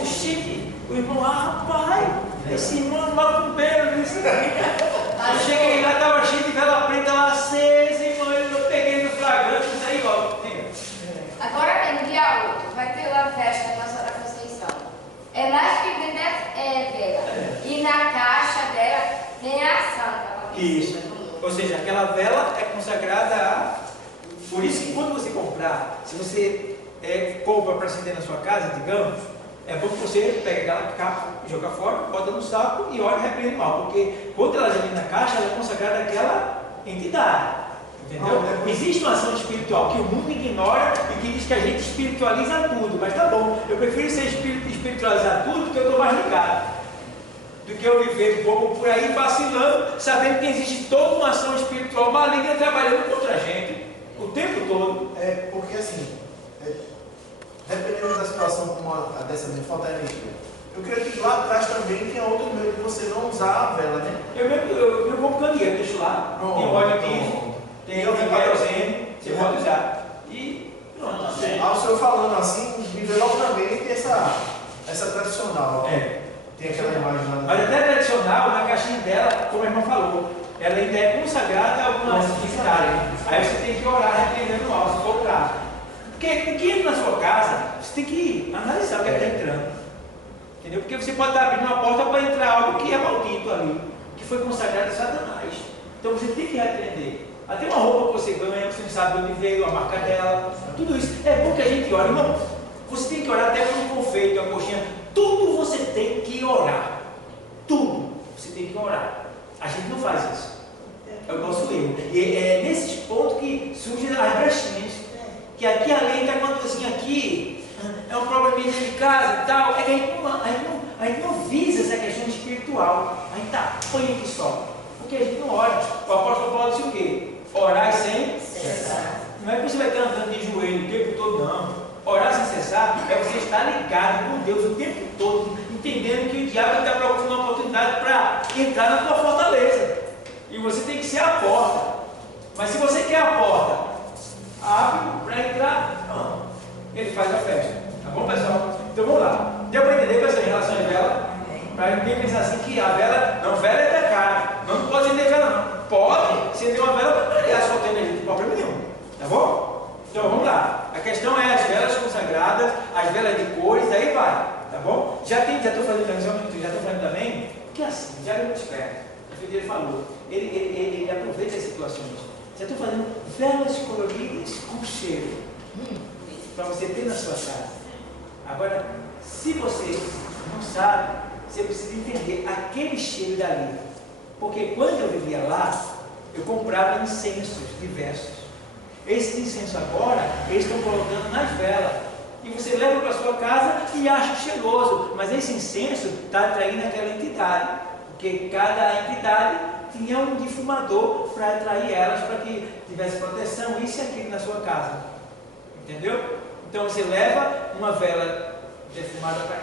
Oxi. O irmão, rapaz. Esse irmão é macumbeiro. Eu cheguei lá, estava cheio de vela preta lá acesa, irmão. Eu peguei no flagrante. Isso aí, ó. Agora, no dia 8, vai ter lá a festa da Nossa Senhora da Conceição. É mais que vender vela. E na caixa dela tem a santa. Isso. Ou seja, aquela vela é consagrada a... Por isso que quando você comprar, se você compra para acender na sua casa, digamos, é bom que você pegue aquela capa, joga fora, bota no saco e olha e repreende mal. Porque quando ela já vem na caixa, ela é consagrada àquela entidade. Entendeu? Existe uma ação espiritual que o mundo ignora e que diz que a gente espiritualiza tudo, mas tá bom, eu prefiro ser espiritualizar tudo porque eu estou mais ligado do que eu viver um pouco por aí vacilando, sabendo que existe toda uma ação espiritual maligna trabalhando contra a gente o tempo todo. É porque assim, dependendo da situação como a dessa mesmo, falta energia. Eu creio que lá atrás também tinha outro meio de você não usar a vela, né? Eu vou pro candeeiro, deixo lá, tem óleo diesel, tem querosene, você pode usar. E pronto. O senhor falando assim, me veio logo na mente essa tradicional. Tem aquela imagem lá. Mas até tradicional, na caixinha dela, como a irmã falou, ela ainda é consagrada a alguma atividade. Aí você tem que orar repreendendo mal, se for o caso. Porque o que entra na sua casa, você tem que analisar o que está entrando. Entendeu? Porque você pode estar abrindo uma porta para entrar algo que é maldito ali, que foi consagrado a Satanás. Então você tem que repreender. Até uma roupa que você ganha, você não sabe de onde veio, a marca dela, tudo isso. É bom que a gente ore, irmão. Você tem que orar até por um confeito, uma coxinha. Tudo você tem que orar. Tudo você tem que orar. A gente não faz isso. É o nosso erro. E é nesses pontos que surgem as brechinhas. Que aqui além está uma coisinha aqui, é um probleminha de casa e tal. É que a gente não visa essa questão espiritual. A gente apanha aqui só. Porque a gente não ora. O apóstolo Paulo disse o quê? Orar sem cessar. Não é que você vai estar andando de joelho o tempo todo, não. Orar sem cessar é você estar ligado com Deus o tempo todo, entendendo que o diabo está procurando uma oportunidade para entrar na tua fortaleza. E você tem que ser a porta. Mas se você quer a porta, abre para entrar, não. Ele faz a festa. Tá bom, pessoal? Então vamos lá. Deu para entender com essa relação de vela? Para ninguém pensar assim que a vela, não, vela é pecado. Não pode acender vela, não. Pode acender uma vela para clarear a sua energia, não tem problema nenhum. Tá bom? Então vamos lá. A questão é as velas consagradas, as velas de cores, aí vai. Tá bom? Já estou fazendo também, porque assim, já é muito esperto. O filho dele falou. Ele aproveita as situações. Já estou fazendo velas coloridas com cheiro. Para você ter na sua casa. Agora, se você não sabe, você precisa entender aquele cheiro dali. Porque quando eu vivia lá, eu comprava incensos diversos. Esse incenso agora, eles estão colocando nas velas. E você leva para a sua casa e acha cheiroso. Mas esse incenso está atraindo aquela entidade. Porque cada entidade tinha um difumador para atrair elas, para que tivesse proteção, isso e aquilo na sua casa. Entendeu? Então você leva uma vela perfumada para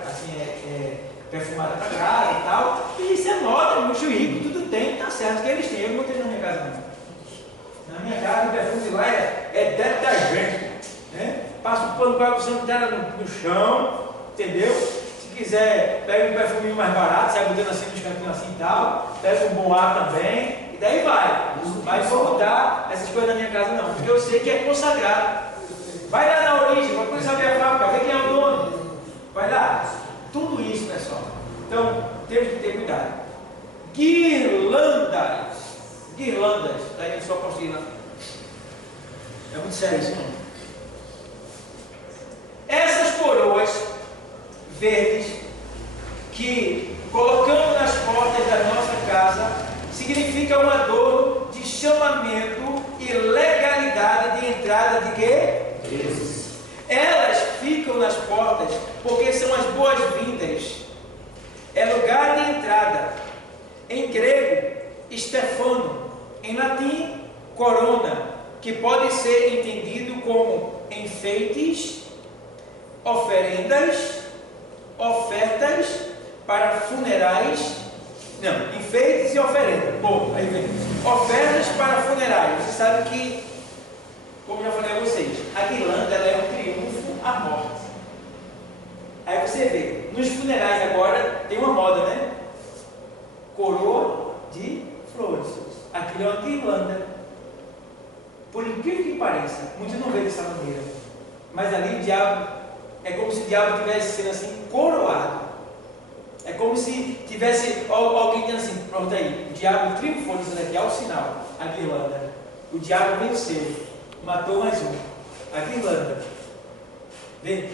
perfumada para casa e tal. E isso é moda, muito rico, tudo tem, tá certo que eles têm. Eu não tenho na minha casa não. Na minha casa o perfume lá é detergente, né? Passa o pano para o santo dela no chão, entendeu? Se quiser, pega um perfuminho mais barato, sai botando assim nos cantinhos assim e tal, pega um bom ar também, e daí vai. Mas vou mudar essas coisas na minha casa não, porque eu sei que é consagrado. Vai lá na origem, procura saber a fábrica, ver quem é o dono. Vai lá. Tudo isso, pessoal. Então, temos que ter cuidado. Guirlandas, está aí na sua apostila. É muito sério isso, não? Essas coroas verdes que colocamos nas portas da nossa casa significa um adorno de chamamento e legalidade de entrada de quê? Deus. Elas ficam ficam nas portas, porque são as boas-vindas. É lugar de entrada. Em grego, Stefano. Em latim, corona, que pode ser entendido como enfeites, oferendas, ofertas para funerais. Não, enfeites e oferendas. Bom, aí vem. Ofertas para funerais. Você sabe que, como já falei a vocês, a guirlanda ela é um triunfo à morte. Aí você vê, nos funerais agora tem uma moda, né? Coroa de flores. Aquilo é uma guirlanda. Por incrível que pareça, muitos não veem dessa maneira. Mas ali o diabo, é como se o diabo estivesse sendo assim, coroado. É como se tivesse alguém dizendo assim, pronto aí, o diabo triunfou, dizendo aqui, ao sinal, a guirlanda. O diabo venceu, matou mais um. A guirlanda. Vê?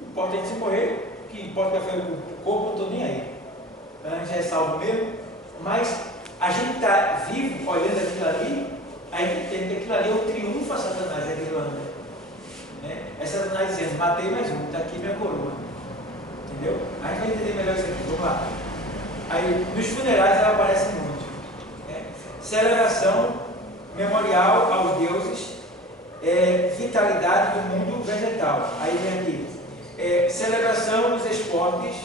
Importa a gente se morrer, que importa que o corpo, não estou nem aí. A gente é salvo mesmo, mas a gente está vivo, olhando aquilo ali, a gente entende que aquilo ali é o triunfo a Satanás, a guirlanda. Né? É Satanás dizendo, matei mais um, está aqui minha coroa. Entendeu? A gente vai entender melhor isso aqui, vamos lá. Aí, nos funerais ela aparece muito. Né? Celebração memorial aos deuses, vitalidade do mundo vegetal. Aí vem aqui, celebração dos esportes,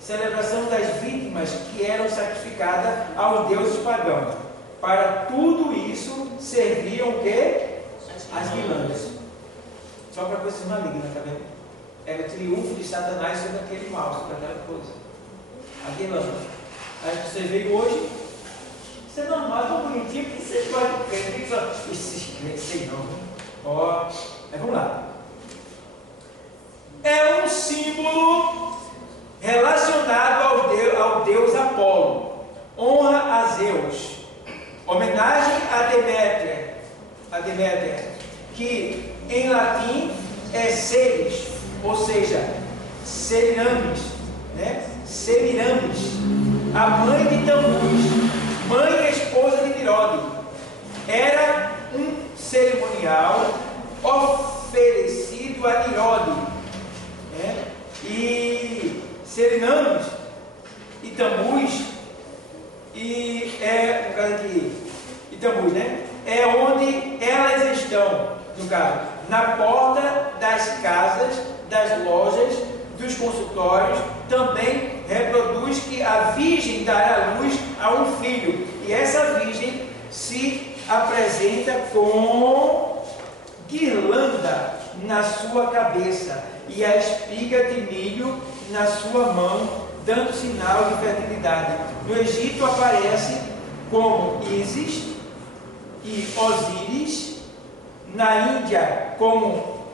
celebração das vítimas que eram sacrificadas aos deuses pagãos. Para tudo isso serviam o quê? As guirlandas. Só para coisas malignas, tá vendo? Era o triunfo de Satanás sobre aquele mal, sobre aquela coisa. A guirlanda. Aí você veio hoje, isso é normal, tão bonitinho, que você pode crente, esses crentes, sei não. Ó, mas vamos lá. É um símbolo relacionado ao deus Apolo. Honra a Zeus. Homenagem a Deméter, que em latim é Ceres, ou seja, Semiramis, né? Semiramis, a mãe de Tamuz, mãe e esposa de Nirode. Era um cerimonial oferecido a Nirode, né? E Semiramis e Tamuz, e no caso aqui, e Tamuz, né? É onde elas estão, no caso, na porta das casas, das lojas, dos consultórios. Também reproduz que a virgem dará luz a um filho, e essa virgem se apresenta com guirlanda na sua cabeça e a espiga de milho na sua mão, dando sinal de fertilidade. No Egito aparece como Ísis e Osíris, na Índia como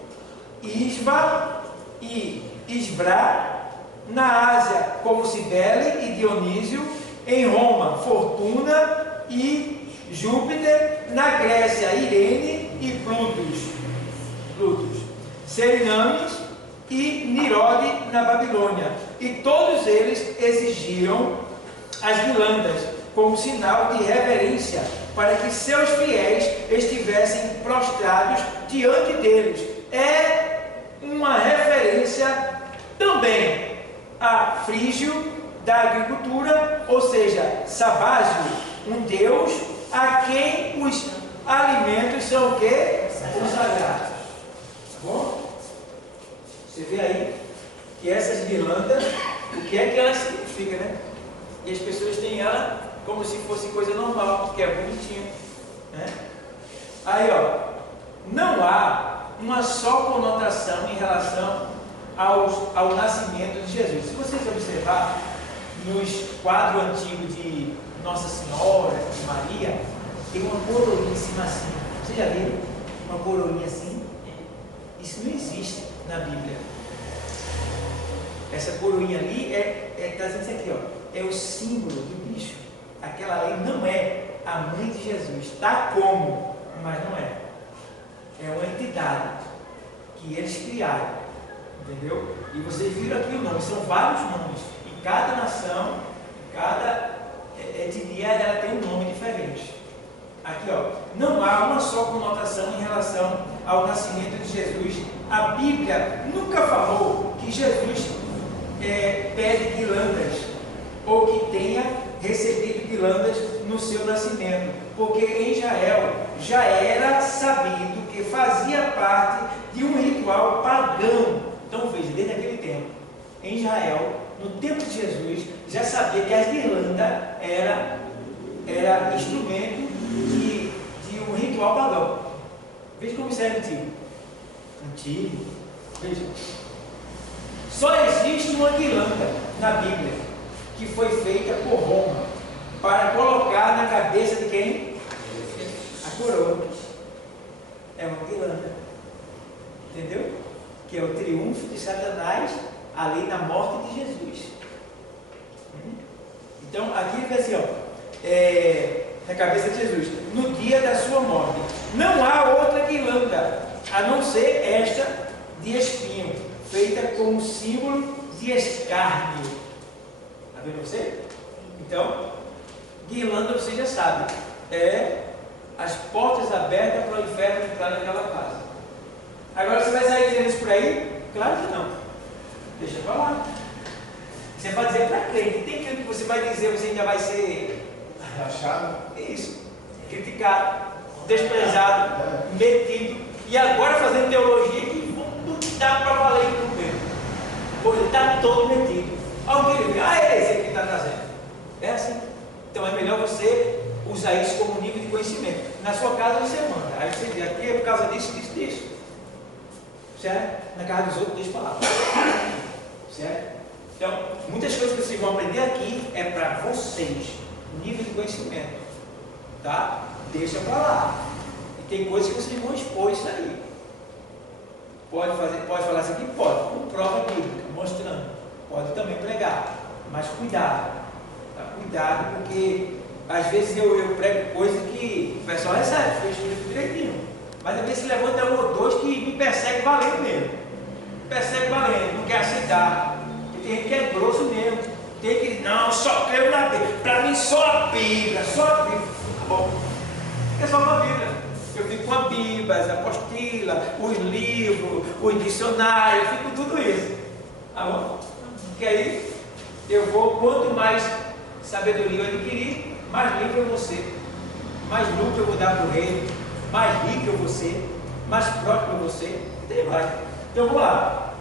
Isva e Isbra, na Ásia como Cibele e Dionísio, em Roma Fortuna e Júpiter, na Grécia Irene e Plutus, Semiramis e Nirode na Babilônia. E todos eles exigiram as guirlandas como sinal de reverência, para que seus fiéis estivessem prostrados diante deles. É uma referência também a Frígio da agricultura, ou seja, Sabásio, um deus a quem os alimentos são o quê? Consagrados. Tá bom? Você vê aí que essas guirlandas, o que é que elas significam, né? E as pessoas têm ela como se fosse coisa normal, porque é bonitinho, né? Aí, ó, não há uma só conotação em relação ao nascimento de Jesus. Se vocês observar nos quadros antigos de Nossa Senhora, de Maria, tem uma coroinha em cima assim. Vocês já viram uma coroinha assim? Isso não existe na Bíblia. Essa coroinha ali está dizendo isso aqui, ó, é o símbolo do bicho. Aquela aí não é a mãe de Jesus. Está como, mas não é. É uma entidade que eles criaram, entendeu? E vocês viram aqui o nome, são vários nomes. E cada nação, cada etnia, ela tem um nome diferente. Aqui, ó, não há uma só conotação em relação ao nascimento de Jesus, a Bíblia nunca falou que Jesus pede guirlandas ou que tenha recebido guirlandas no seu nascimento, porque em Israel já era sabido que fazia parte de um ritual pagão. Então veja, desde aquele tempo, em Israel, no tempo de Jesus, já sabia que a guirlanda era instrumento de um ritual pagão. Veja como isso é antigo. Veja. Só existe uma guirlanda na Bíblia que foi feita por Roma para colocar na cabeça de quem? A coroa. É uma guirlanda. Entendeu? Que é o triunfo de Satanás ali na morte de Jesus. Então aqui ele diz assim, na cabeça de Jesus, no dia da sua morte. Não há outra guirlanda, a não ser esta de espinho, feita como símbolo de escárnio. Está vendo você? Então, guirlanda você já sabe, é as portas abertas para o inferno entrar naquela casa. Agora você vai sair dizendo isso por aí? Claro que não. Deixa para lá. Você vai dizer para crente. Tem crente que você vai dizer, você ainda vai ser achado? Isso. Criticado, desprezado, metido. E agora fazendo teologia que não dá para valer tudo mesmo. Porque ele está todo metido. Alguém ele vê, é esse que está trazendo. É assim. Então é melhor você usar isso como nível de conhecimento. Na sua casa você manda. Aí você diz, aqui é por causa disso, disso, disso. Certo? Na casa dos outros, deixa para lá. Certo? Então, muitas coisas que vocês vão aprender aqui é para vocês, nível de conhecimento. Tá? Deixa para lá. E tem coisas que vocês vão expor isso aí. Pode falar isso aqui? Pode. Com prova bíblica, mostrando. Pode também pregar. Mas cuidado. Tá? Cuidado, porque às vezes eu prego coisas que o pessoal recebe, foi escrito direitinho. Mas às vezes se levanta um ou dois que me persegue valendo mesmo. Persegue valendo, não quer aceitar. E tem gente que é grosso mesmo. Tem que, não, só creio na Bíblia. Para mim só a Bíblia, só a Bíblia. Tá bom. É só uma Bíblia. Eu fico com a Bíblia, as apostilas, os livros, os dicionários, eu fico com tudo isso. Tá bom? Porque aí eu vou, quanto mais sabedoria eu adquirir, mais livre eu vou ser. Mais lucro eu vou dar para o reino. Mais rico eu vou ser, mais próximo eu vou ser, e vai. Então vamos lá.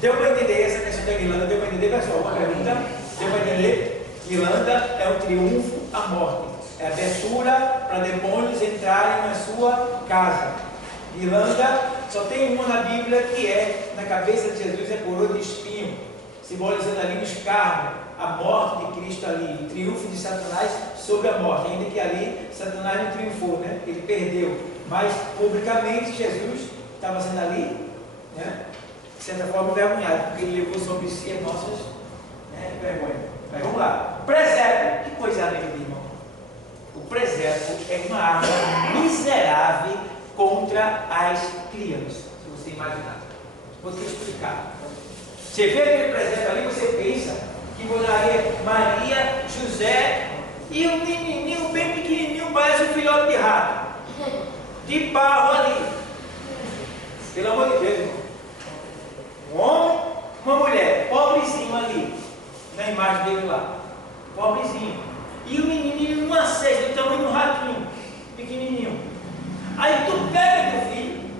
Deu para entender essa questão da guirlanda? Deu para entender, pessoal? Uma pergunta? Deu para entender? Guirlanda é o triunfo à morte, é a abertura para demônios entrarem na sua casa. Guirlanda só tem uma na Bíblia que é, na cabeça de Jesus, é coroa de espinho, simbolizando ali o escárnio, a morte de Cristo ali, o triunfo de Satanás sobre a morte, ainda que ali Satanás não triunfou, né? Ele perdeu, mas publicamente Jesus estava sendo ali, né? De certa forma envergonhado, porque ele levou sobre si as nossas vergonhas. Mas vamos lá, presépio, que coisa linda, irmão. O presépio é uma arma miserável contra as crianças, se você imaginar. Vou te explicar. Você vê aquele presépio ali, você pensa que Maria, José e um menininho bem pequenininho, parece um filhote de rato, de barro ali. Pelo amor de Deus, irmão. Um homem, uma mulher, pobrezinho ali, na imagem dele lá, pobrezinho. E o menininho, uma cesta, do tamanho de um ratinho, pequenininho. Aí tu pega teu filho,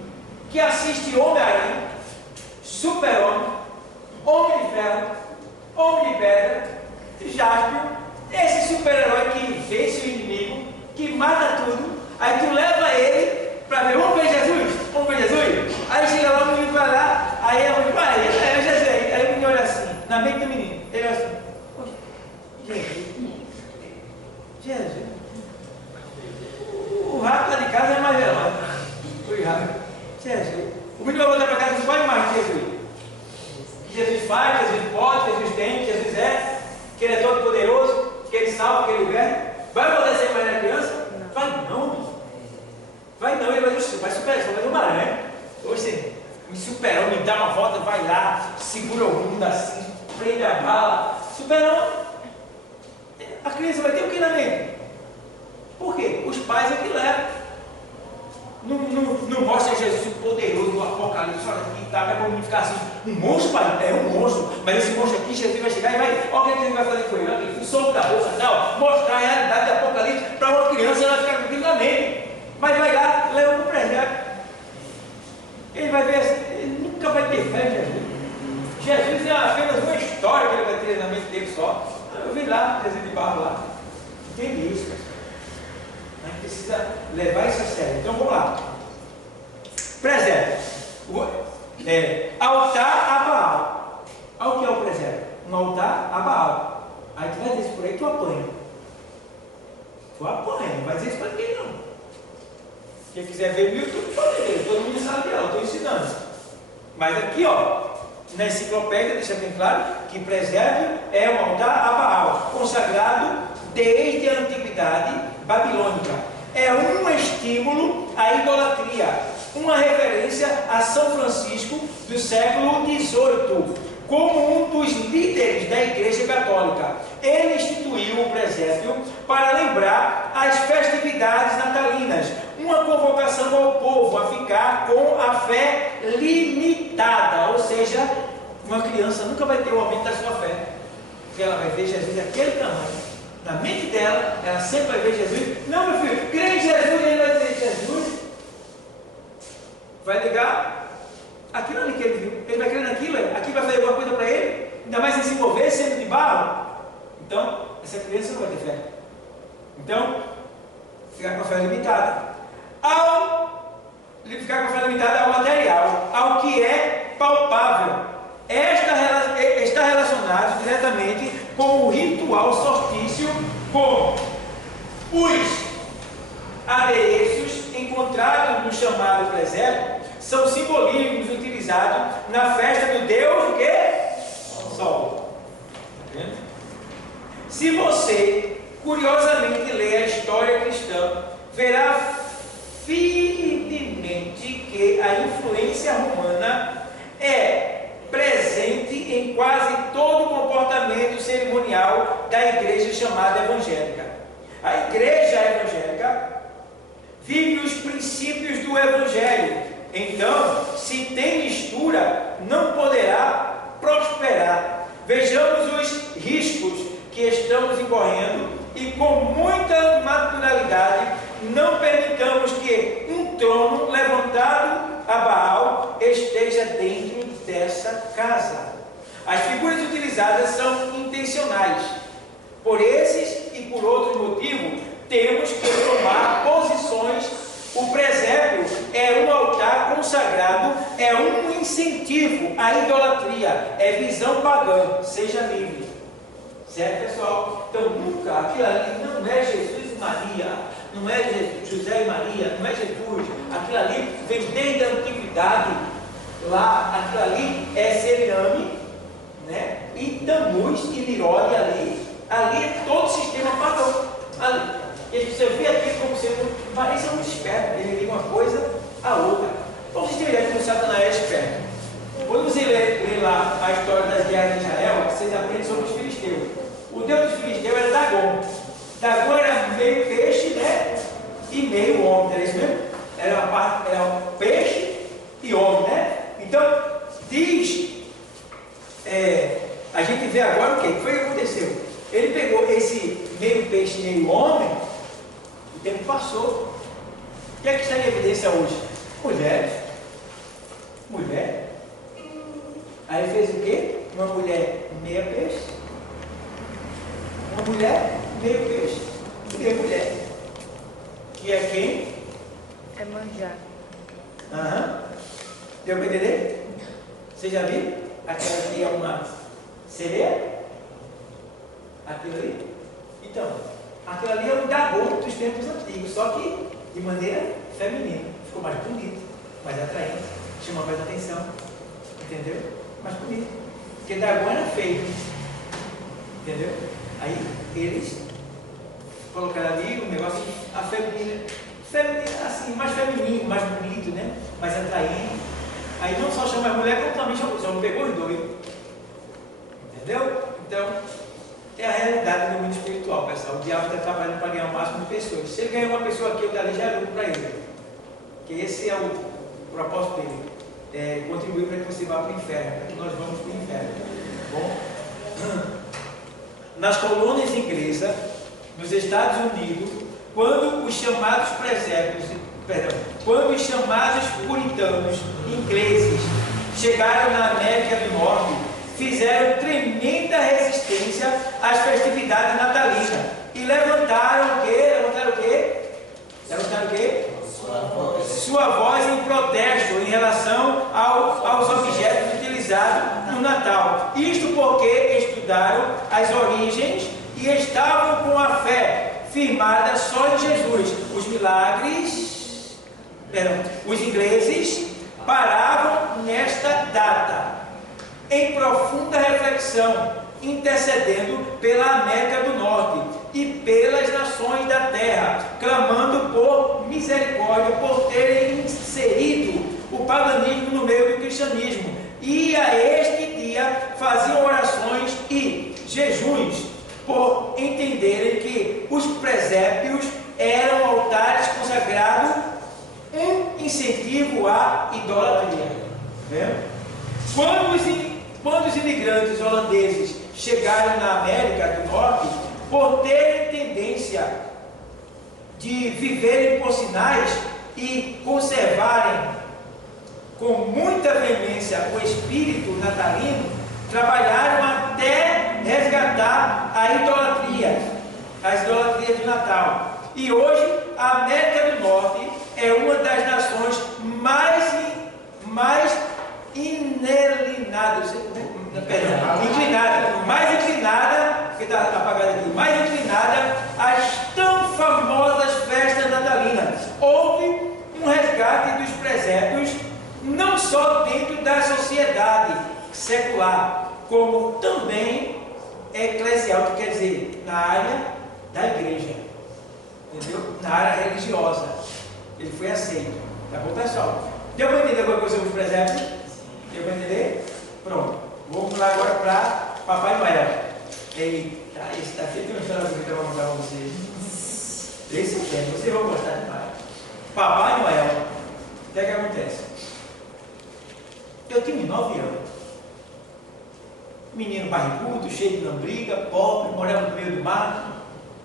que assiste Homem-Aranha, Super-Homem, Homem de Ferro, Homem de Pedra, Jaspion, esse super-herói que vence o inimigo, que mata tudo, aí tu leva ele para ver, vamos ver Jesus? Vamos ver Jesus? Aí chega lá, o menino vai lá, aí a mãe vai, é Jesus, aí o menino olha assim, na mente do menino, ele olha assim, poxa, Jesus, o rato lá de casa é mais velho, foi rato, Jesus, o menino vai voltar para casa e não pode mais Jesus. Jesus faz, Jesus pode, Jesus tem, Jesus é, que Ele é todo poderoso, que Ele salva, que Ele liberta. Vai voltar a ser mais na criança? Vai não. Vai não, ele vai superar, vai uma aranha. Hoje me superou, me dá uma volta, vai lá, segura o mundo assim, prende a bala, superou. A criança vai ter o que na mente? Por quê? Os pais é que levam. Não mostra Jesus poderoso no Apocalipse. Olha aqui, tá, vai como ficar assim, um monstro, pai, é um monstro, mas esse monstro aqui, Jesus vai chegar e vai, olha o que ele vai fazer com ele, olha, o som da bolsa, tal, mostrar a realidade do Apocalipse para uma criança, ela fica com aquilo na mente, mas vai lá, leva para o presépio, ele vai ver, ele nunca vai ter fé em Jesus. Jesus é apenas uma história que ele vai ter na mente dele só. Eu vi lá, desenho de barro lá, entende isso, pessoal. A gente precisa levar isso a sério. Então vamos lá. Presépio. Altar a Baal. Olha o que é o presépio. Um altar a Baal. Aí tu vai dizer isso por aí, tu apanha. Tu apanha, não vai dizer isso para ninguém não. Quem quiser ver no YouTube, pode ver. Todo mundo sabe dela, eu estou ensinando. Mas aqui, ó, na enciclopédia deixa bem claro que presépio é um altar a Baal, consagrado desde a antiguidade babilônica. É um estímulo à idolatria, uma referência a São Francisco do século XVIII, como um dos líderes da Igreja Católica. Ele instituiu o presépio para lembrar as festividades natalinas, uma convocação ao povo a ficar com a fé limitada, ou seja, uma criança nunca vai ter o aumento da sua fé, porque ela vai ver Jesus daquele tamanho. Na mente dela, ela sempre vai ver Jesus. Não, meu filho, crê em Jesus, ele vai dizer Jesus. Vai ligar aquilo ali que ele viu. Ele vai crer naquilo, aquilo vai fazer alguma coisa para ele, ainda mais em se mover, sendo de barro. Então, essa criança não vai ter fé. Então, ficar com a fé limitada. Ao ficar com a fé limitada ao material, ao que é palpável. Está relacionado diretamente com o ritual sortício, com os adereços encontrados no chamado presépio, são simbolismos utilizados na festa do Deus que? Sol. Tá vendo? Se você curiosamente ler a história cristã, verá firmemente que a influência romana é presente em quase todo o comportamento cerimonial da igreja chamada evangélica. A igreja evangélica vive os princípios do evangelho. Então, se tem mistura, não poderá prosperar. Vejamos os riscos que estamos incorrendo e com muita naturalidade não permitamos que um trono levantado a Baal esteja dentro dessa casa. As figuras utilizadas são intencionais. Por esses e por outros motivos, temos que tomar posições. O presépio é um altar consagrado, é um incentivo à idolatria, é visão pagã, seja livre. Certo, pessoal? Então, nunca, aquilo ali não é Jesus e Maria, não é José e Maria, não é Jesus. Aquilo ali vem desde a antiguidade. Lá, aquilo ali é Seriame, né? E Tammuz e Nirode ali é todo o sistema pagão. Ali. E você vê aqui como sendo, parece muito esperto, ele liga uma coisa à outra. Então vocês têm ideia como Satanás é esperto. Quando você lê lá a história das guerras de Israel, vocês aprendem sobre os filisteus. O deus dos filisteus era Dagon. Dagon era meio peixe, né? E meio homem, era isso mesmo? Era um peixe e homem, né? Então, diz, a gente vê agora o que foi que aconteceu. Ele pegou esse meio peixe, meio homem, o tempo passou. O que é que está em evidência hoje? Mulher. Aí fez o quê? Uma mulher meia peixe, uma mulher meio peixe, meia mulher. Que é quem? É manjar. Deu para entender? Você já viu? Aquela ali é uma sereia? Aquilo ali? Então, aquilo ali é um Dagon dos tempos antigos, só que de maneira feminina. Ficou mais bonito, mais atraente, chama mais atenção. Entendeu? Mais bonito. Porque Dagon era feio. Entendeu? Aí eles colocaram ali o negócio, a feminina, assim, mais feminino, mais bonito, né? Mais atraente. Aí não só chama a mulher, como também chama os homens, pegou os dois. Entendeu? Então, é a realidade do mundo espiritual, pessoal. O diabo está trabalhando para ganhar o máximo de pessoas. Se ele ganhar uma pessoa aqui ou dali, já é lucro para ele. que esse é o propósito dele. Contribuir para que você vá para o inferno, para que nós vamos para o inferno. Bom, nas colônias inglesas, nos Estados Unidos, quando os chamados puritanos ingleses chegaram na América do Norte, fizeram tremenda resistência às festividades natalinas e levantaram o quê? Sua voz em protesto em relação aos objetos utilizados no Natal. Isto porque estudaram as origens e estavam com a fé firmada só em Jesus. Os ingleses paravam nesta data, em profunda reflexão, intercedendo pela América do Norte e pelas nações da terra, clamando por misericórdia, por terem inserido o paganismo no meio do cristianismo. E a este dia faziam orações e jejuns, por entenderem que os presépios eram altares consagrados, um incentivo à idolatria. Quando os imigrantes holandeses chegaram na América do Norte, por terem tendência de viverem por sinais e conservarem com muita veemência o espírito natalino, trabalharam até resgatar as idolatrias do Natal. E hoje a América do Norte é uma das nações mais inclinada às tão famosas festas natalinas. Houve um resgate dos presépios, não só dentro da sociedade secular, como também eclesial, que quer dizer, na área da igreja, entendeu? Na área religiosa. Ele foi aceito. Tá bom, pessoal? Deu para entender alguma coisa sobre os presépios? Deu para entender? Pronto. Vamos lá agora para Papai Noel. Eita, esse daqui tem uma história bonita que eu vou contar para vocês. Esse eu quero, vocês vão gostar demais. Papai Noel. O que é que acontece? Eu tinha 9 anos. Menino barrigudo, cheio de lambriga, pobre, morava no meio do mato.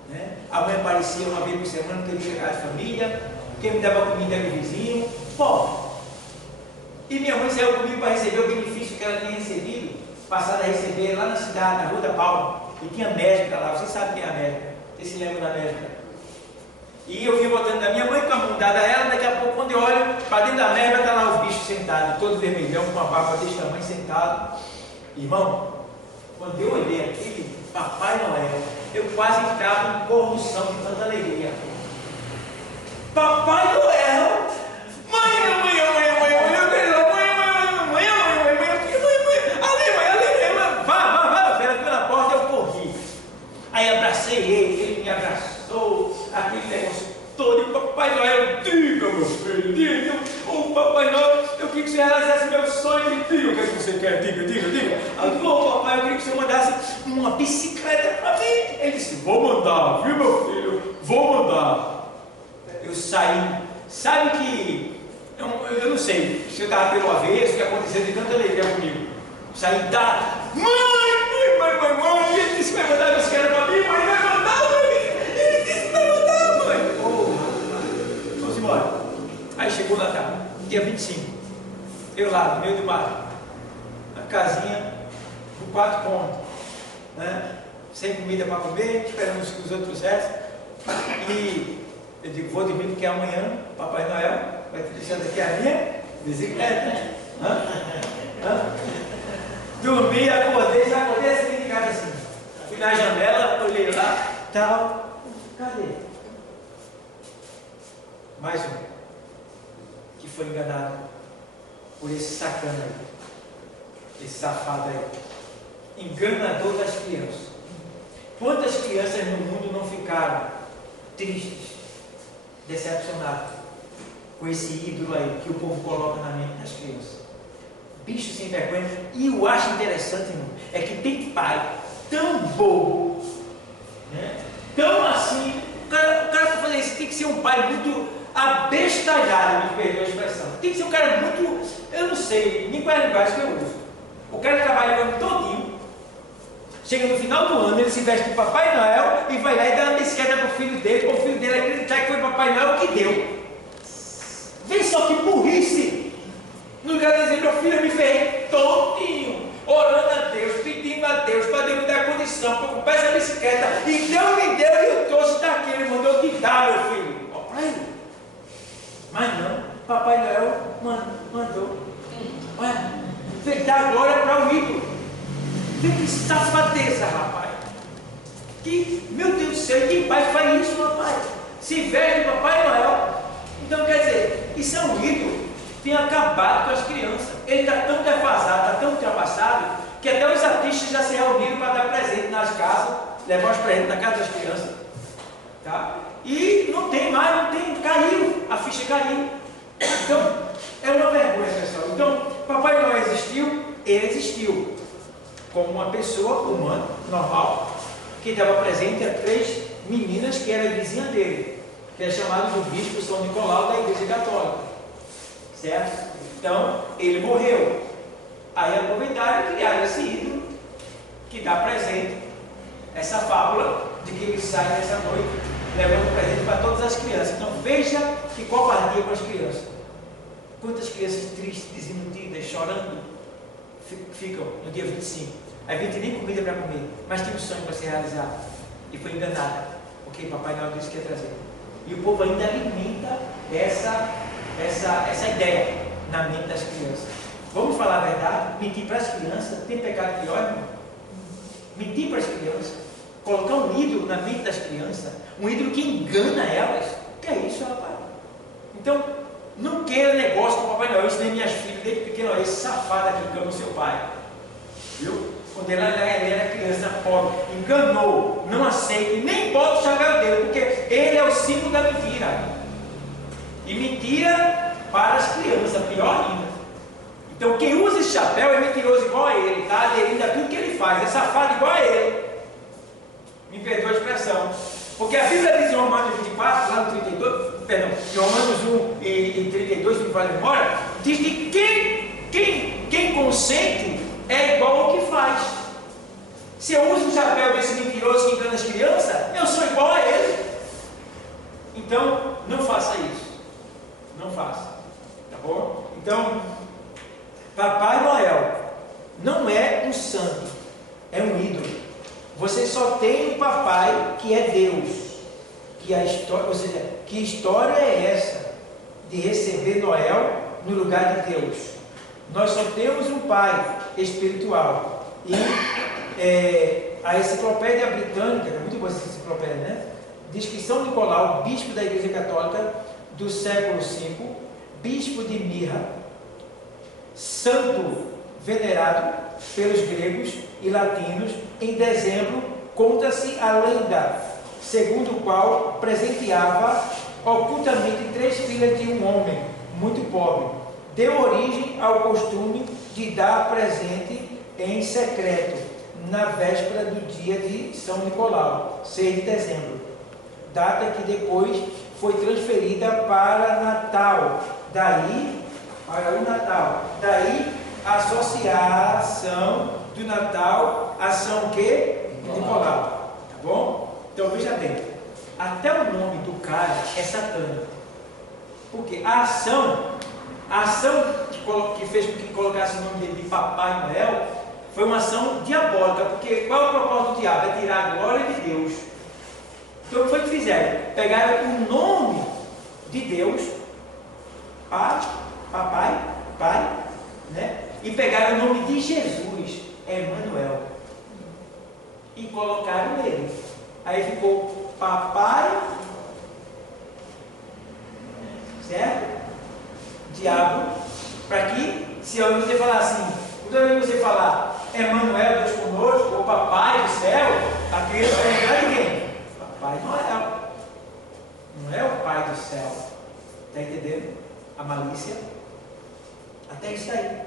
Né? A mãe aparecia uma vez por semana, que eu ia chegar de família. Quem me dava comida era o vizinho, pobre. E minha mãe saiu comigo para receber o benefício que ela tinha recebido, passada a receber lá na cidade, na Rua da Palma. E tinha médica lá, vocês sabem quem é a médica? Vocês se lembram da médica? E eu vim voltando da minha mãe com a mão dada a ela, daqui a pouco, quando eu olho para dentro da merda, está lá os bichos sentados, todo vermelhão, com uma barba desse tamanho, sentado. Irmão, quando eu olhei aquele Papai Noel, eu quase entrava em convulsão de tanta alegria. Papai Noel! Aí abracei ele me abraçou, aquele negócio todo, e Papai Noel, diga, meu filho, diga, o Papai Noel, eu queria que você realizasse meu sonho, e diga o que você quer, diga. Aí, papai, eu queria que você mandasse uma bicicleta para mim. Ele disse, vou mandar, viu, meu filho, vou mandar. Eu saí, sabe que, eu não sei, se eu estava pelo avesso, o que aconteceu de tanta alegria comigo. Saí da, mãe, ele disse que vai mandar a bicicleta para mim, mãe, vai mandar, ele disse que vai mandar, mãe. Vamos embora. Aí chegou o Natal, dia 25, eu lá, no meio do mato, na casinha, com 4 cômodos, né? Sem comida para comer, esperando que os outros restem. E eu digo, vou dormir porque amanhã Papai Noel vai te deixar daqui a minha bicicleta. Dormi, acordei, já acordei assim de casa assim. Fui na janela, olhei lá, tal. Cadê? Mais um que foi enganado por esse sacana aí, esse safado aí, enganador das crianças. Quantas crianças no mundo não ficaram tristes, decepcionadas com esse ídolo aí que o povo coloca na mente das crianças? Bicho sem vergonha. E eu acho interessante, irmão, é que tem pai tão bobo, né? Tão assim, o cara para fazer isso tem que ser um pai muito abestalhado, me perdoa a expressão. Tem que ser um cara muito, eu não sei, nem qual é a linguagem que eu uso. O cara trabalha o ano todinho, chega no final do ano, ele se veste de Papai Noel e vai lá e dá uma bicicleta para o filho dele, para o filho dele acreditar que foi Papai Noel que deu. Vê só que burrice! No lugar de dizer, meu filho, eu me ferrei todinho, orando a Deus, pedindo a Deus para Deus me dar condição para comprar essa bicicleta, e Deus me deu e eu trouxe daqui, ele mandou te dar, meu filho. Ó, para ele. Mas não, Papai Noel mandou. Vem dar glória para o ídolo. Vê que safadeza, rapaz. Que, meu Deus do céu, que pai faz isso, rapaz? Se veste de Papai Noel. Então, quer dizer, isso é um ídolo. Tem acabado com as crianças. Ele está tão defasado, está tão ultrapassado, que até os artistas já se reuniram para dar presente nas casas, levar os presentes na casa das crianças. Tá? E não tem mais, não tem, caiu, a ficha caiu. Então, é uma vergonha, pessoal. Então, Papai Noel existiu? Ele existiu como uma pessoa humana, normal, que dava presente a 3 meninas que eram vizinhas dele, que é chamado do bispo São Nicolau da Igreja Católica, certo? Então, ele morreu. Aí aproveitaram e criaram esse ídolo que dá presente, essa fábula de que ele sai nessa noite levando presente para todas as crianças. Então, veja que covardia com as crianças. Quantas crianças tristes, desiludidas, chorando, ficam no dia 25. Aí 20 nem comida para comer, mas tinha um sonho para ser realizado. E foi enganada, porque Papai Noel disse que ia trazer. E o povo ainda alimenta essa ideia na mente das crianças. Vamos falar a verdade? Mentir para as crianças tem pecado pior, irmão? Mentir para as crianças, colocar um ídolo na mente das crianças, um ídolo que engana elas. O que é isso, rapaz? Então, não queira negócio com o Papai Noel. Eu ensinei minhas filhas desde pequeno, esse safado aqui engana o seu pai. Viu? Quando ela era criança pobre, enganou, não aceita e nem bota o chapéu dele, porque ele é o símbolo da mentira. E mentira para as crianças, pior ainda. Então quem usa esse chapéu é mentiroso igual a ele, está aderindo a tudo que ele faz, é safado igual a ele. Me perdoa a expressão. Porque a Bíblia diz em Romanos 24, lá no 32, perdão, em Romanos 1 e 32, que vai embora, diz que quem consente é igual ao que faz. Se eu uso o chapéu desse mentiroso que engana as crianças, eu sou igual a ele. Então, não faça isso. Não faça. Tá bom? Então, Papai Noel não é um santo, é um ídolo. Você só tem um papai que é Deus. Ou seja, que história é essa de receber Noel no lugar de Deus? Nós só temos um pai espiritual. E a enciclopédia britânica, é muito boa essa enciclopédia, né? Diz que São Nicolau, bispo da Igreja Católica do século V, bispo de Mirra, santo venerado pelos gregos e latinos, em dezembro conta-se a lenda, segundo o qual presenteava ocultamente 3 filhas de um homem muito pobre. Deu origem ao costume de dar presente em secreto, na véspera do dia de São Nicolau, 6 de dezembro, data que depois foi transferida para Natal, daí para o Natal, daí a associação do Natal a São que? Nicolau, tá bom? Então veja bem, até o nome do cara é satânico, porque a ação que fez com que colocasse o nome dele de Papai Noel foi uma ação diabólica, porque qual é o propósito do diabo? É tirar a glória de Deus. Então o que foi que fizeram? Pegaram o nome de Deus, Papai, Pai, né? E pegaram o nome de Jesus, Emmanuel, e colocaram nele. Aí ficou Papai, certo? Diabo, para que, se você falar assim, toda vez que você falar Emmanuel, Deus conosco, ou Papai do céu, a criança vai lembrar de quem? Papai Noel. Não é o Pai do céu. Está entendendo? A malícia. Até isso aí.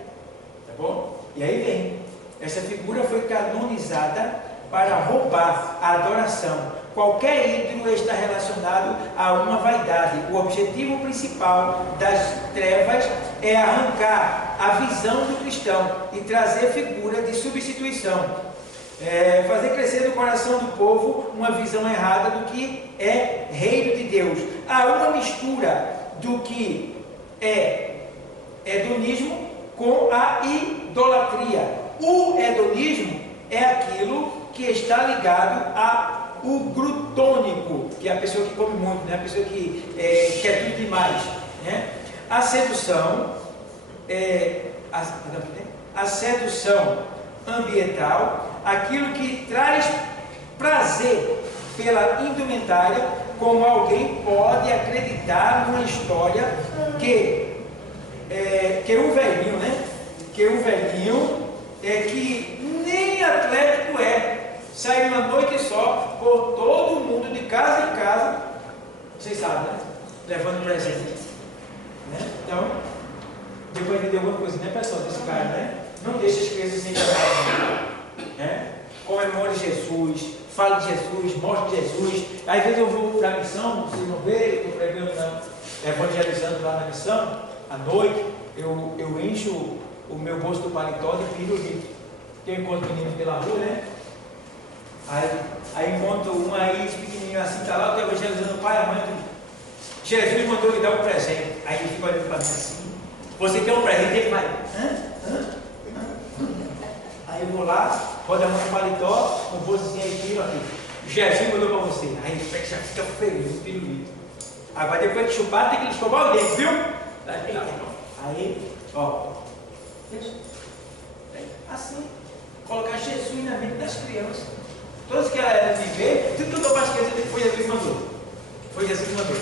Tá bom? E aí vem. Essa figura foi canonizada para roubar a adoração. Qualquer ídolo está relacionado a uma vaidade. O objetivo principal das trevas é arrancar a visão do cristão e trazer figura de substituição. Fazer crescer no coração do povo uma visão errada do que é reino de Deus. Há uma mistura do que é hedonismo com a idolatria. O hedonismo é aquilo que está ligado ao glutônico, que é a pessoa que come muito, né? A pessoa que quer tudo demais, né? A sedução a sedução ambiental, aquilo que traz prazer pela indumentária, como alguém pode acreditar numa história que o velhinho, né? Que o velhinho que nem atlético sai uma noite só por todo mundo, de casa em casa, vocês sabem, né? Levando presente, né? Então, depois de alguma coisa, né, pessoal, desse cara, né? Não deixe as crianças sem casa, né? Comemore Jesus, fale de Jesus, mostre Jesus. Às vezes eu vou para a missão, vocês não veem, eu estou pregando, evangelizando lá na missão, à noite, eu encho o meu bolso do paletó de pirulito. Eu encontro meninos pela rua, né? Aí encontro um aí, pequenininho assim, está lá, eu evangelizando o pai e a mãe. Jesus mandou lhe dar um presente. Aí ele fica olhando para mim assim. Você quer um presente? Ele vai. Aí eu vou lá, rodo a mão no paletó, um bolso assim, aí tiro aqui. Jesus mandou para você. Aí ele já fica feliz, o pirulito. Agora depois de chupar, tem que escovar o dente, viu? Aí, ó. Assim, colocar Jesus na mente das crianças. Todos que ela viver, tudo que eu dou para as crianças, foi Jesus que mandou. Foi Jesus que mandou.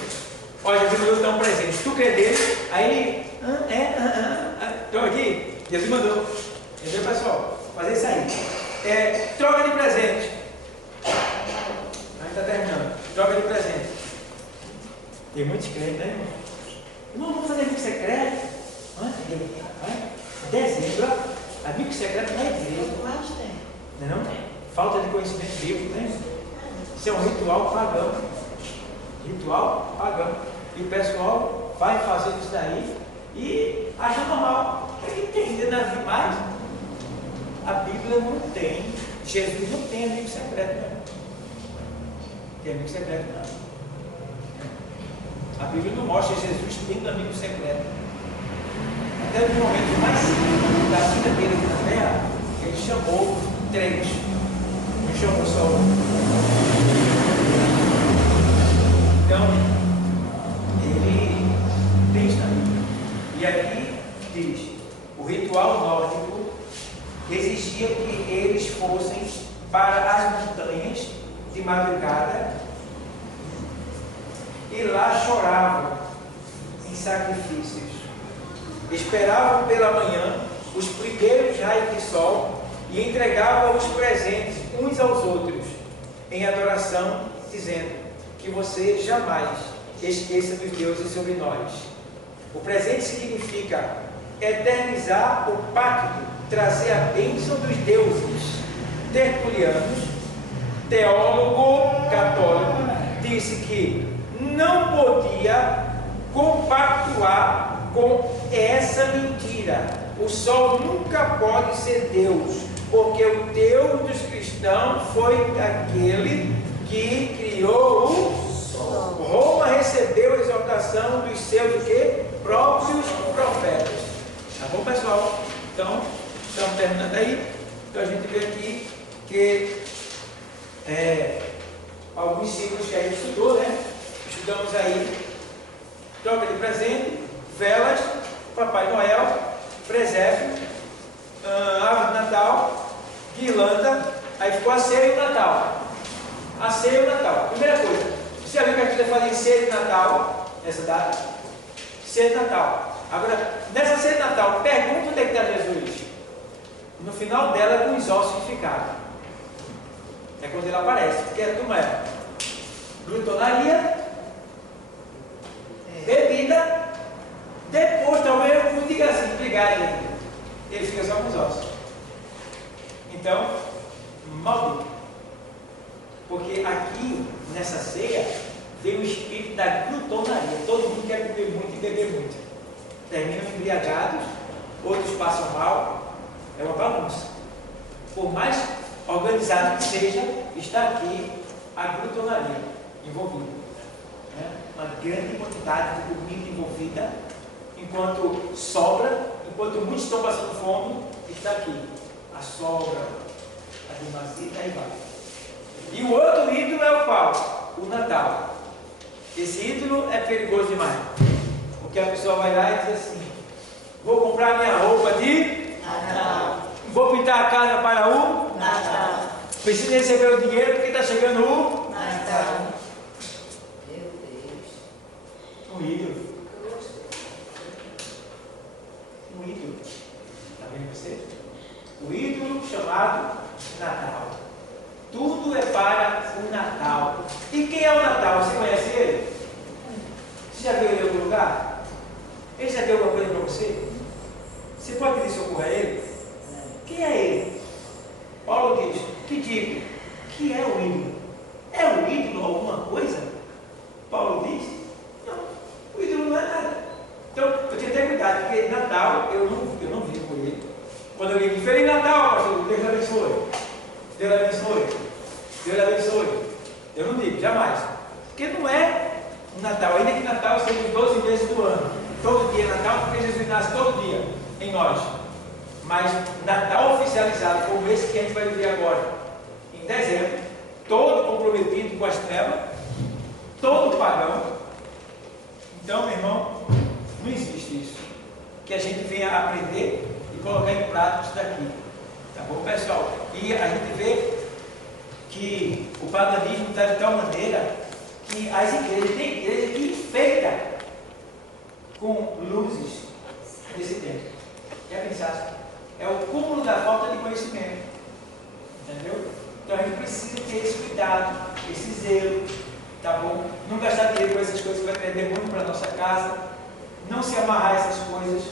Olha, Jesus mandou dar um presente. Se tu crer dele, aí estou aqui, Jesus mandou. Entendeu, pessoal? Fazer isso aí. Troca de presente. A gente está terminando. Troca de presente. Tem muitos crentes, né, irmão? Não, vamos fazer amigo secreto. Dezembro, amigo secreto na igreja. Não é não? Falta de conhecimento bíblico, né? Isso é um ritual pagão. Ritual pagão. E o pessoal vai fazendo isso daí e acha normal. Ele tem nada demais. A Bíblia não tem. Jesus não tem amigo secreto, não. Tem amigo secreto, não. A Bíblia não mostra Jesus tendo amigo secreto. Até no momento mais simples da vida dele aqui na terra, ele chamou 3. Não chamou só um. Então, ele tem isso na Bíblia. E aqui diz: o ritual nórdico exigia que eles fossem para as montanhas de madrugada e lá choravam em sacrifícios. Esperavam pela manhã os primeiros raios de sol e entregavam os presentes uns aos outros em adoração, dizendo que você jamais esqueça dos deuses sobre nós. O presente significa eternizar o pacto, trazer a bênção dos deuses. Tertuliano, teólogo católico, disse que não podia compactuar com essa mentira. O sol nunca pode ser Deus, porque o Deus dos cristãos foi aquele que criou o sol. Roma recebeu a exaltação dos seus próprios profetas. Tá bom, pessoal? Então, estamos terminando aí. Então a gente vê aqui que alguns símbolos que a gente estudou, né? Estudamos aí troca de presente, velas, Papai Noel, presépio, árvore de Natal, guirlanda, aí ficou a ceia e o Natal. A ceia e o Natal. Primeira coisa, você já viu que a gente vai fazer ceia de Natal, nessa data? Ceia de Natal. Agora, nessa ceia de Natal, pergunta onde é que está Jesus? No final dela, com os ossos que ficaram. É quando ele aparece, porque a turma é glutonaria, bebida, depois talvez eu diga assim, obrigado, ele fica só com os ossos. Então, maldito. Porque aqui, nessa ceia, vem o espírito da glutonaria. Todo mundo quer comer muito e beber muito. Terminam embriagados, outros passam mal. É uma bagunça. Por mais organizado que seja, está aqui a glutonaria envolvida. Né? Uma grande quantidade de comida envolvida, enquanto sobra, enquanto muitos estão passando fome, está aqui a sobra, a demazia, aí vai. E o outro ídolo é o qual? O Natal. Esse ídolo é perigoso demais, porque a pessoa vai lá e diz assim: vou comprar minha roupa de Natal. Vou pintar a casa para o Natal. Preciso receber o dinheiro porque está chegando o Natal. Meu Deus. um ídolo. Um ídolo. Está vendo você? O ídolo chamado Natal. Tudo é para o Natal. E quem é o Natal? Você conhece ele? Você já viu ele em algum lugar? Ele já deu alguma coisa para você? Você pode pedir socorro a ele? Quem é ele? Paulo diz: que digo? Que é o ídolo? É o ídolo alguma coisa? Paulo diz: não, o ídolo não é nada. Então, eu tenho que ter cuidado, porque Natal eu não vivo por ele. Quando eu digo Feliz Natal, pastor, Deus abençoe. Deus abençoe. Deus abençoe. Eu não digo, jamais. Porque não é o Natal, ainda que Natal seja os 12 meses do ano. Todo dia é Natal, porque Jesus nasce todo dia em nós. Mas Natal oficializado, como esse que a gente vai viver agora, em dezembro, todo comprometido com as trevas, todo pagão. Então, meu irmão, não existe isso. Que a gente venha aprender e colocar em prática isso daqui. Tá bom, pessoal? E a gente vê que o paganismo está de tal maneira que as igrejas, tem igreja que enfeita com luzes desse tempo. Já pensasse? É o cúmulo da falta de conhecimento. Entendeu? Então a gente precisa ter esse cuidado, esse zelo, tá bom? Não gastar dinheiro com essas coisas que vai perder muito para a nossa casa. Não se amarrar a essas coisas.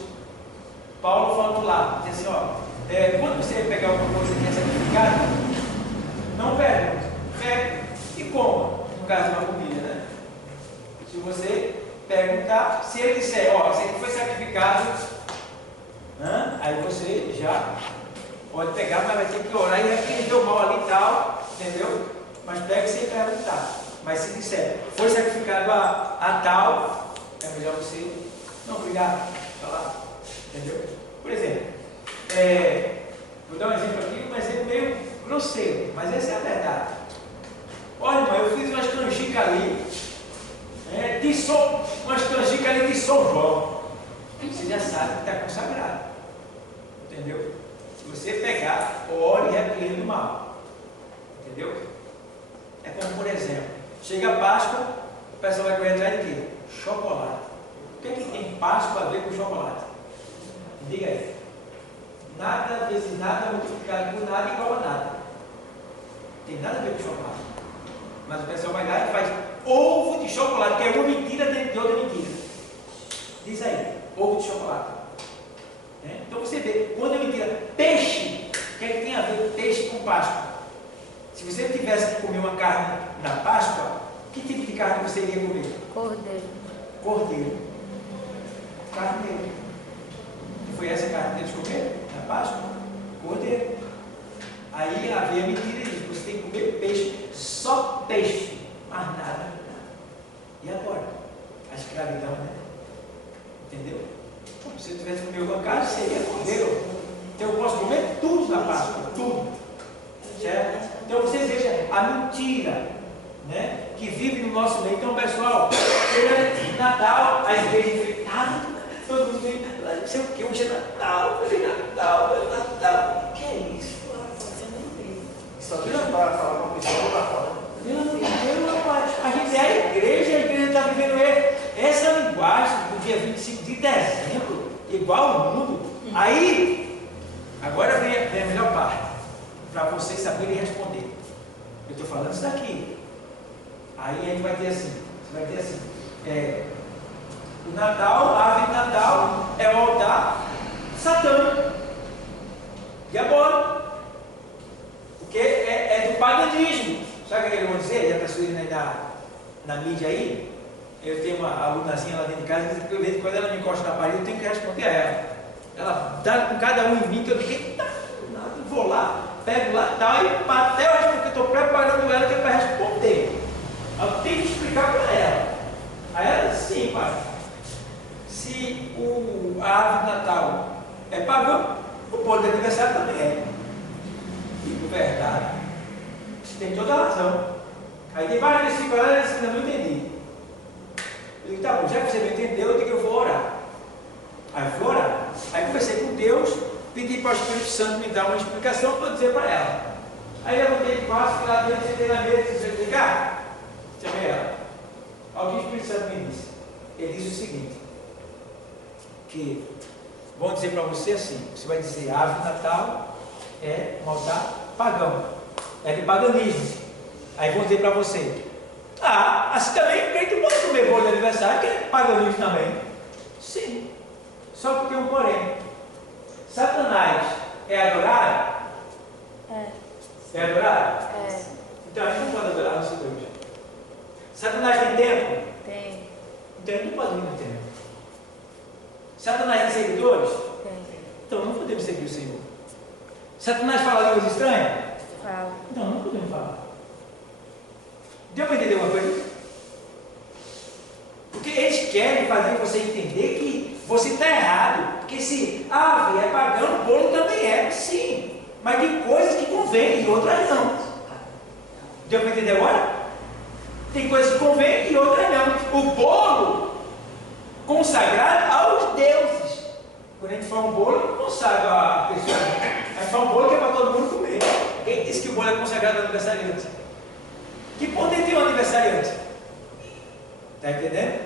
Paulo falou lá, diz assim, ó, quando você pegar alguma coisa que é sacrificada, não pergunte, pegue e coma, no caso de uma comida, né? Se você perguntar, se ele disser, ó, isso aqui foi sacrificado, aí você já pode pegar, mas vai ter que orar e repreender o mal ali e tal, entendeu? Mas pegue sem perguntar. Mas se disser, foi sacrificado a tal, é melhor você, não, obrigado, falar, entendeu? Por exemplo, vou dar um exemplo aqui, um exemplo meio grosseiro, mas essa é a verdade. Olha, irmão, eu fiz umas canjicas ali, umas canjicas ali de São João. Você já sabe que está consagrado. Entendeu? Se você pegar, ore e repreenda o mal. Entendeu? É como, por exemplo, chega a Páscoa, o pessoal vai correr atrás de quê? Chocolate. O que é que tem Páscoa a ver com chocolate? Diga aí. Nada vezes nada multiplicado por nada igual a nada. Tem nada a ver com chocolate. Mas o pessoal vai lá e faz ovo de chocolate, que é uma mentira dentro de outra mentira. Diz aí, ovo de chocolate. Então você vê, quando é mentira, peixe, o que é que tem a ver peixe com Páscoa? Se você tivesse que comer uma carne na Páscoa, que tipo de carne você iria comer? Cordeiro. Cordeiro. Carneiro. Foi essa carne que eles comeram na Páscoa? Cordeiro. Aí havia mentira e diz, você tem que comer peixe, só peixe, mais nada. E agora? A escravidão, né? Entendeu? Se eu tivesse comido alguma carne, seria cordeiro. Então eu posso comer tudo na Páscoa, tudo. Certo? Então você veja a mentira, né, que vive no nosso meio. Então, pessoal, chega Natal, a igreja enfeitada, todo mundo vem lá, não sei o que, hoje é Natal, é Natal. O que é isso? Só deixa para falar com a pessoa lá fora. Pelo amor de Deus, rapaz. A gente é a igreja está vivendo essa linguagem do dia 25 de dezembro, igual ao mundo. Aí, agora vem a melhor parte, para vocês saberem responder. Eu estou falando isso daqui. Aí a gente vai ter assim, o Natal, a árvore de Natal é o altar satânico, diabólico, porque é do paganismo. Sabe o que eles vão dizer? Já está subindo aí na mídia aí. Eu tenho uma alunazinha lá dentro de casa que, de vez em quando ela me encosta na parede, eu tenho que responder a ela. Ela dá com cada um em mim, que eu digo, eita, eu vou lá, pego lá e tal, e até hoje, porque eu estou preparando ela que é para responder. Eu tenho que explicar para ela. Aí ela diz, sim, pai, se a árvore de Natal é pagão, o bolo de aniversário também é. Digo, verdade. Você tem toda a razão. Aí tem várias versículos lá, ela diz, ainda não entendi. Eu digo, tá bom, já que você não entendeu, eu digo, eu vou orar. Aí eu fui orar. Aí conversei com Deus, pedi para o Espírito Santo me dar uma explicação para dizer para ela. Aí eu levantei de quase, fui lá dentro, sentei na mesa, disse, ligar, chamei ela. Ao que o Espírito Santo me disse? Ele disse o seguinte, que vão dizer para você assim, você vai dizer, a árvore de Natal é um altar pagão, é de paganismo. Aí vão dizer para você, assim também, crente pode comer bolo de aniversário, que é paganismo também. Sim, só que tem um porém. Satanás é adorado? É adorado? Então a gente não pode adorar nosso Deus. Satanás tem templo? Tem. Então a gente não pode ir no templo. Satanás tem seguidores? Tem. Então não podemos seguir o Senhor. Satanás fala línguas estranhas? Fala. Então não podemos falar. Deu para entender uma coisa? Porque eles querem fazer você entender que você está errado. Porque se a ave é pagão, o bolo também é. Sim. Mas tem coisas que convém e outras não. Deu para entender agora? Tem coisas que convém e outras não. O bolo consagrado aos deuses. Quando a gente fala um bolo, consagra a pessoa. A gente fala um bolo que é para todo mundo comer. Quem disse que o bolo é consagrado ao aniversariante? Que poder tem um aniversariante? Está entendendo?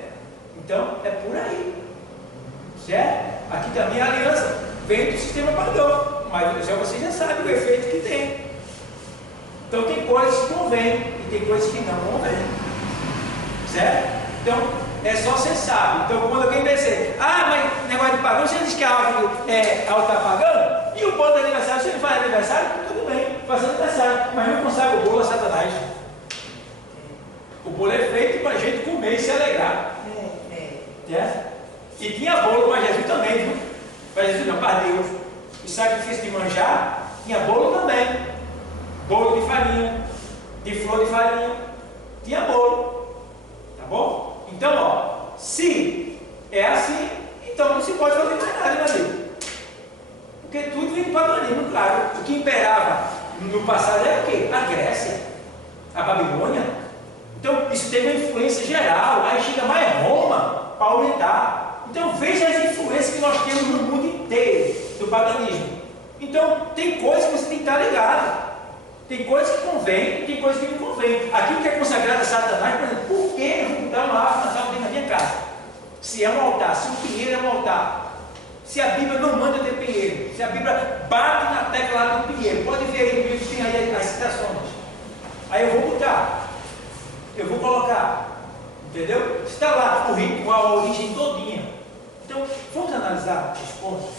Então, é por aí. Certo? Aqui também a aliança vem do sistema pagão. Mas você já sabe o efeito que tem. Então, tem coisas que convém e tem coisas que não convém. Certo? Então, é só você sabe. Então, quando alguém dizer, mas negócio de pagão, você diz que a árvore é altar pagão? E o bolo de aniversário, se ele faz aniversário, tudo bem, faz aniversário. Mas não consagra o bolo a Satanás. O bolo é feito para a gente comer e se alegrar. E tinha bolo para Jesus também, viu? Para Jesus não, para Deus. E sacrifício de manjar, tinha bolo também. Bolo de farinha, de flor de farinha. Tinha bolo. Tá bom? Então, se é assim, então não se pode fazer mais nada, meu amigo. Porque tudo vem do paganismo, claro. O que imperava no passado era o quê? A Grécia, a Babilônia. Então, isso teve uma influência geral, aí chega mais Roma para aumentar. Então, veja as influências que nós temos no mundo inteiro do paganismo. Então, tem coisas que você tem que estar ligado. Tem coisas que convém e tem coisas que não convém. Aquilo que é consagrado a Satanás, por exemplo, por que eu vou dar uma árvore natal dentro da minha casa? Se é um altar, se o pinheiro é um altar, se a Bíblia não manda ter pinheiro, se a Bíblia bate na tecla lá do pinheiro, pode ver aí no livro que tem aí as citações. Aí eu vou botar. Eu vou colocar, entendeu? Está lá o ritual, a origem todinha. Então, vamos analisar os pontos,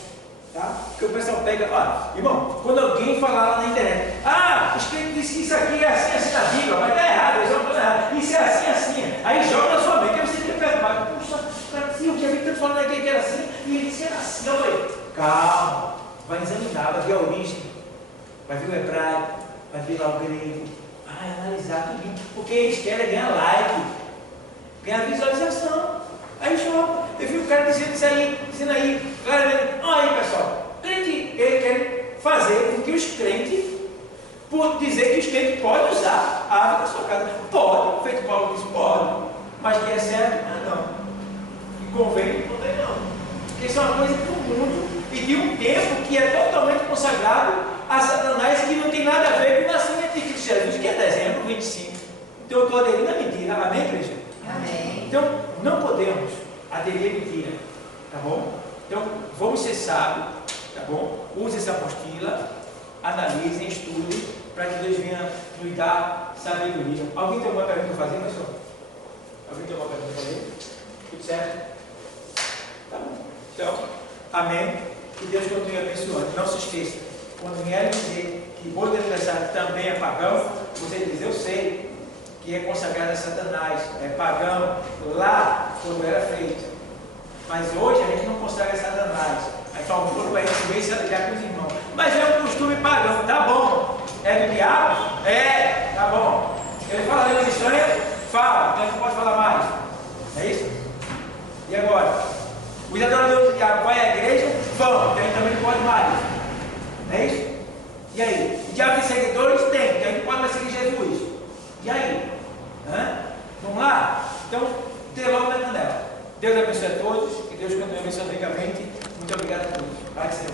tá? Porque o pessoal pega, irmão, quando alguém falar lá na internet, os crentes dizem que isso aqui é assim na Bíblia, mas está errado, eles vão errado, isso é assim, aí joga na sua mente, aí você fica perguntando, puxa, eu tinha visto tanto falando aqui que era assim, e ele disse que era assim. Eu falei, calma, vai examinar, vai ver a origem, vai ver o hebraico, vai ver lá o grego. Analisar tudo, porque eles querem ganhar like, ganhar visualização. Aí joga. Eu vi o cara dizendo aí, claramente, aí pessoal, crente, ele quer fazer com que os crentes, por dizer que os crentes podem usar a árvore da sua casa. Pode, feito Paulo diz, pode, mas que é certo, não. E convém, não. Porque isso é uma coisa do mundo e de um tempo que é totalmente consagrado a Satanás, que não tem nada a ver com o nascimento de Cristo Jesus, que é dezembro 25. Então eu estou aderindo à mentira. Amém, igreja? Amém. Então não podemos aderir à mentira, tá bom? Então vamos ser sábios, tá bom? Use essa apostila, analisem, estudem, para que Deus venha nos dar sabedoria. Alguém tem alguma pergunta a fazer, pessoal? Alguém tem alguma pergunta a fazer? Tudo certo? Tá bom. Então, amém. Que Deus continue abençoando. Não se esqueça. Quando vierem dizer que bolo de aniversário também é pagão, Você diz, eu sei que é consagrado a Satanás, é pagão, lá quando era feito. Mas hoje a gente não consagra Satanás. Aí fala, quando a gente vem se alegrar com os irmãos. Mas é um costume pagão, tá bom. É do diabo? É, tá bom. Ele fala língua estranha? Fala, então a gente não pode falar mais. É isso? E agora? Os adoradores do diabo vai à igreja? Vão, então a gente também não pode mais. É isso? E aí? O diabo tem seguidores? Tem, então a gente não pode mais seguir Jesus. E aí? Vamos lá? Então, dê logo na janela. Deus abençoe a todos, que Deus continue abençoando ricamente. Muito obrigado a todos. Pai do Senhor.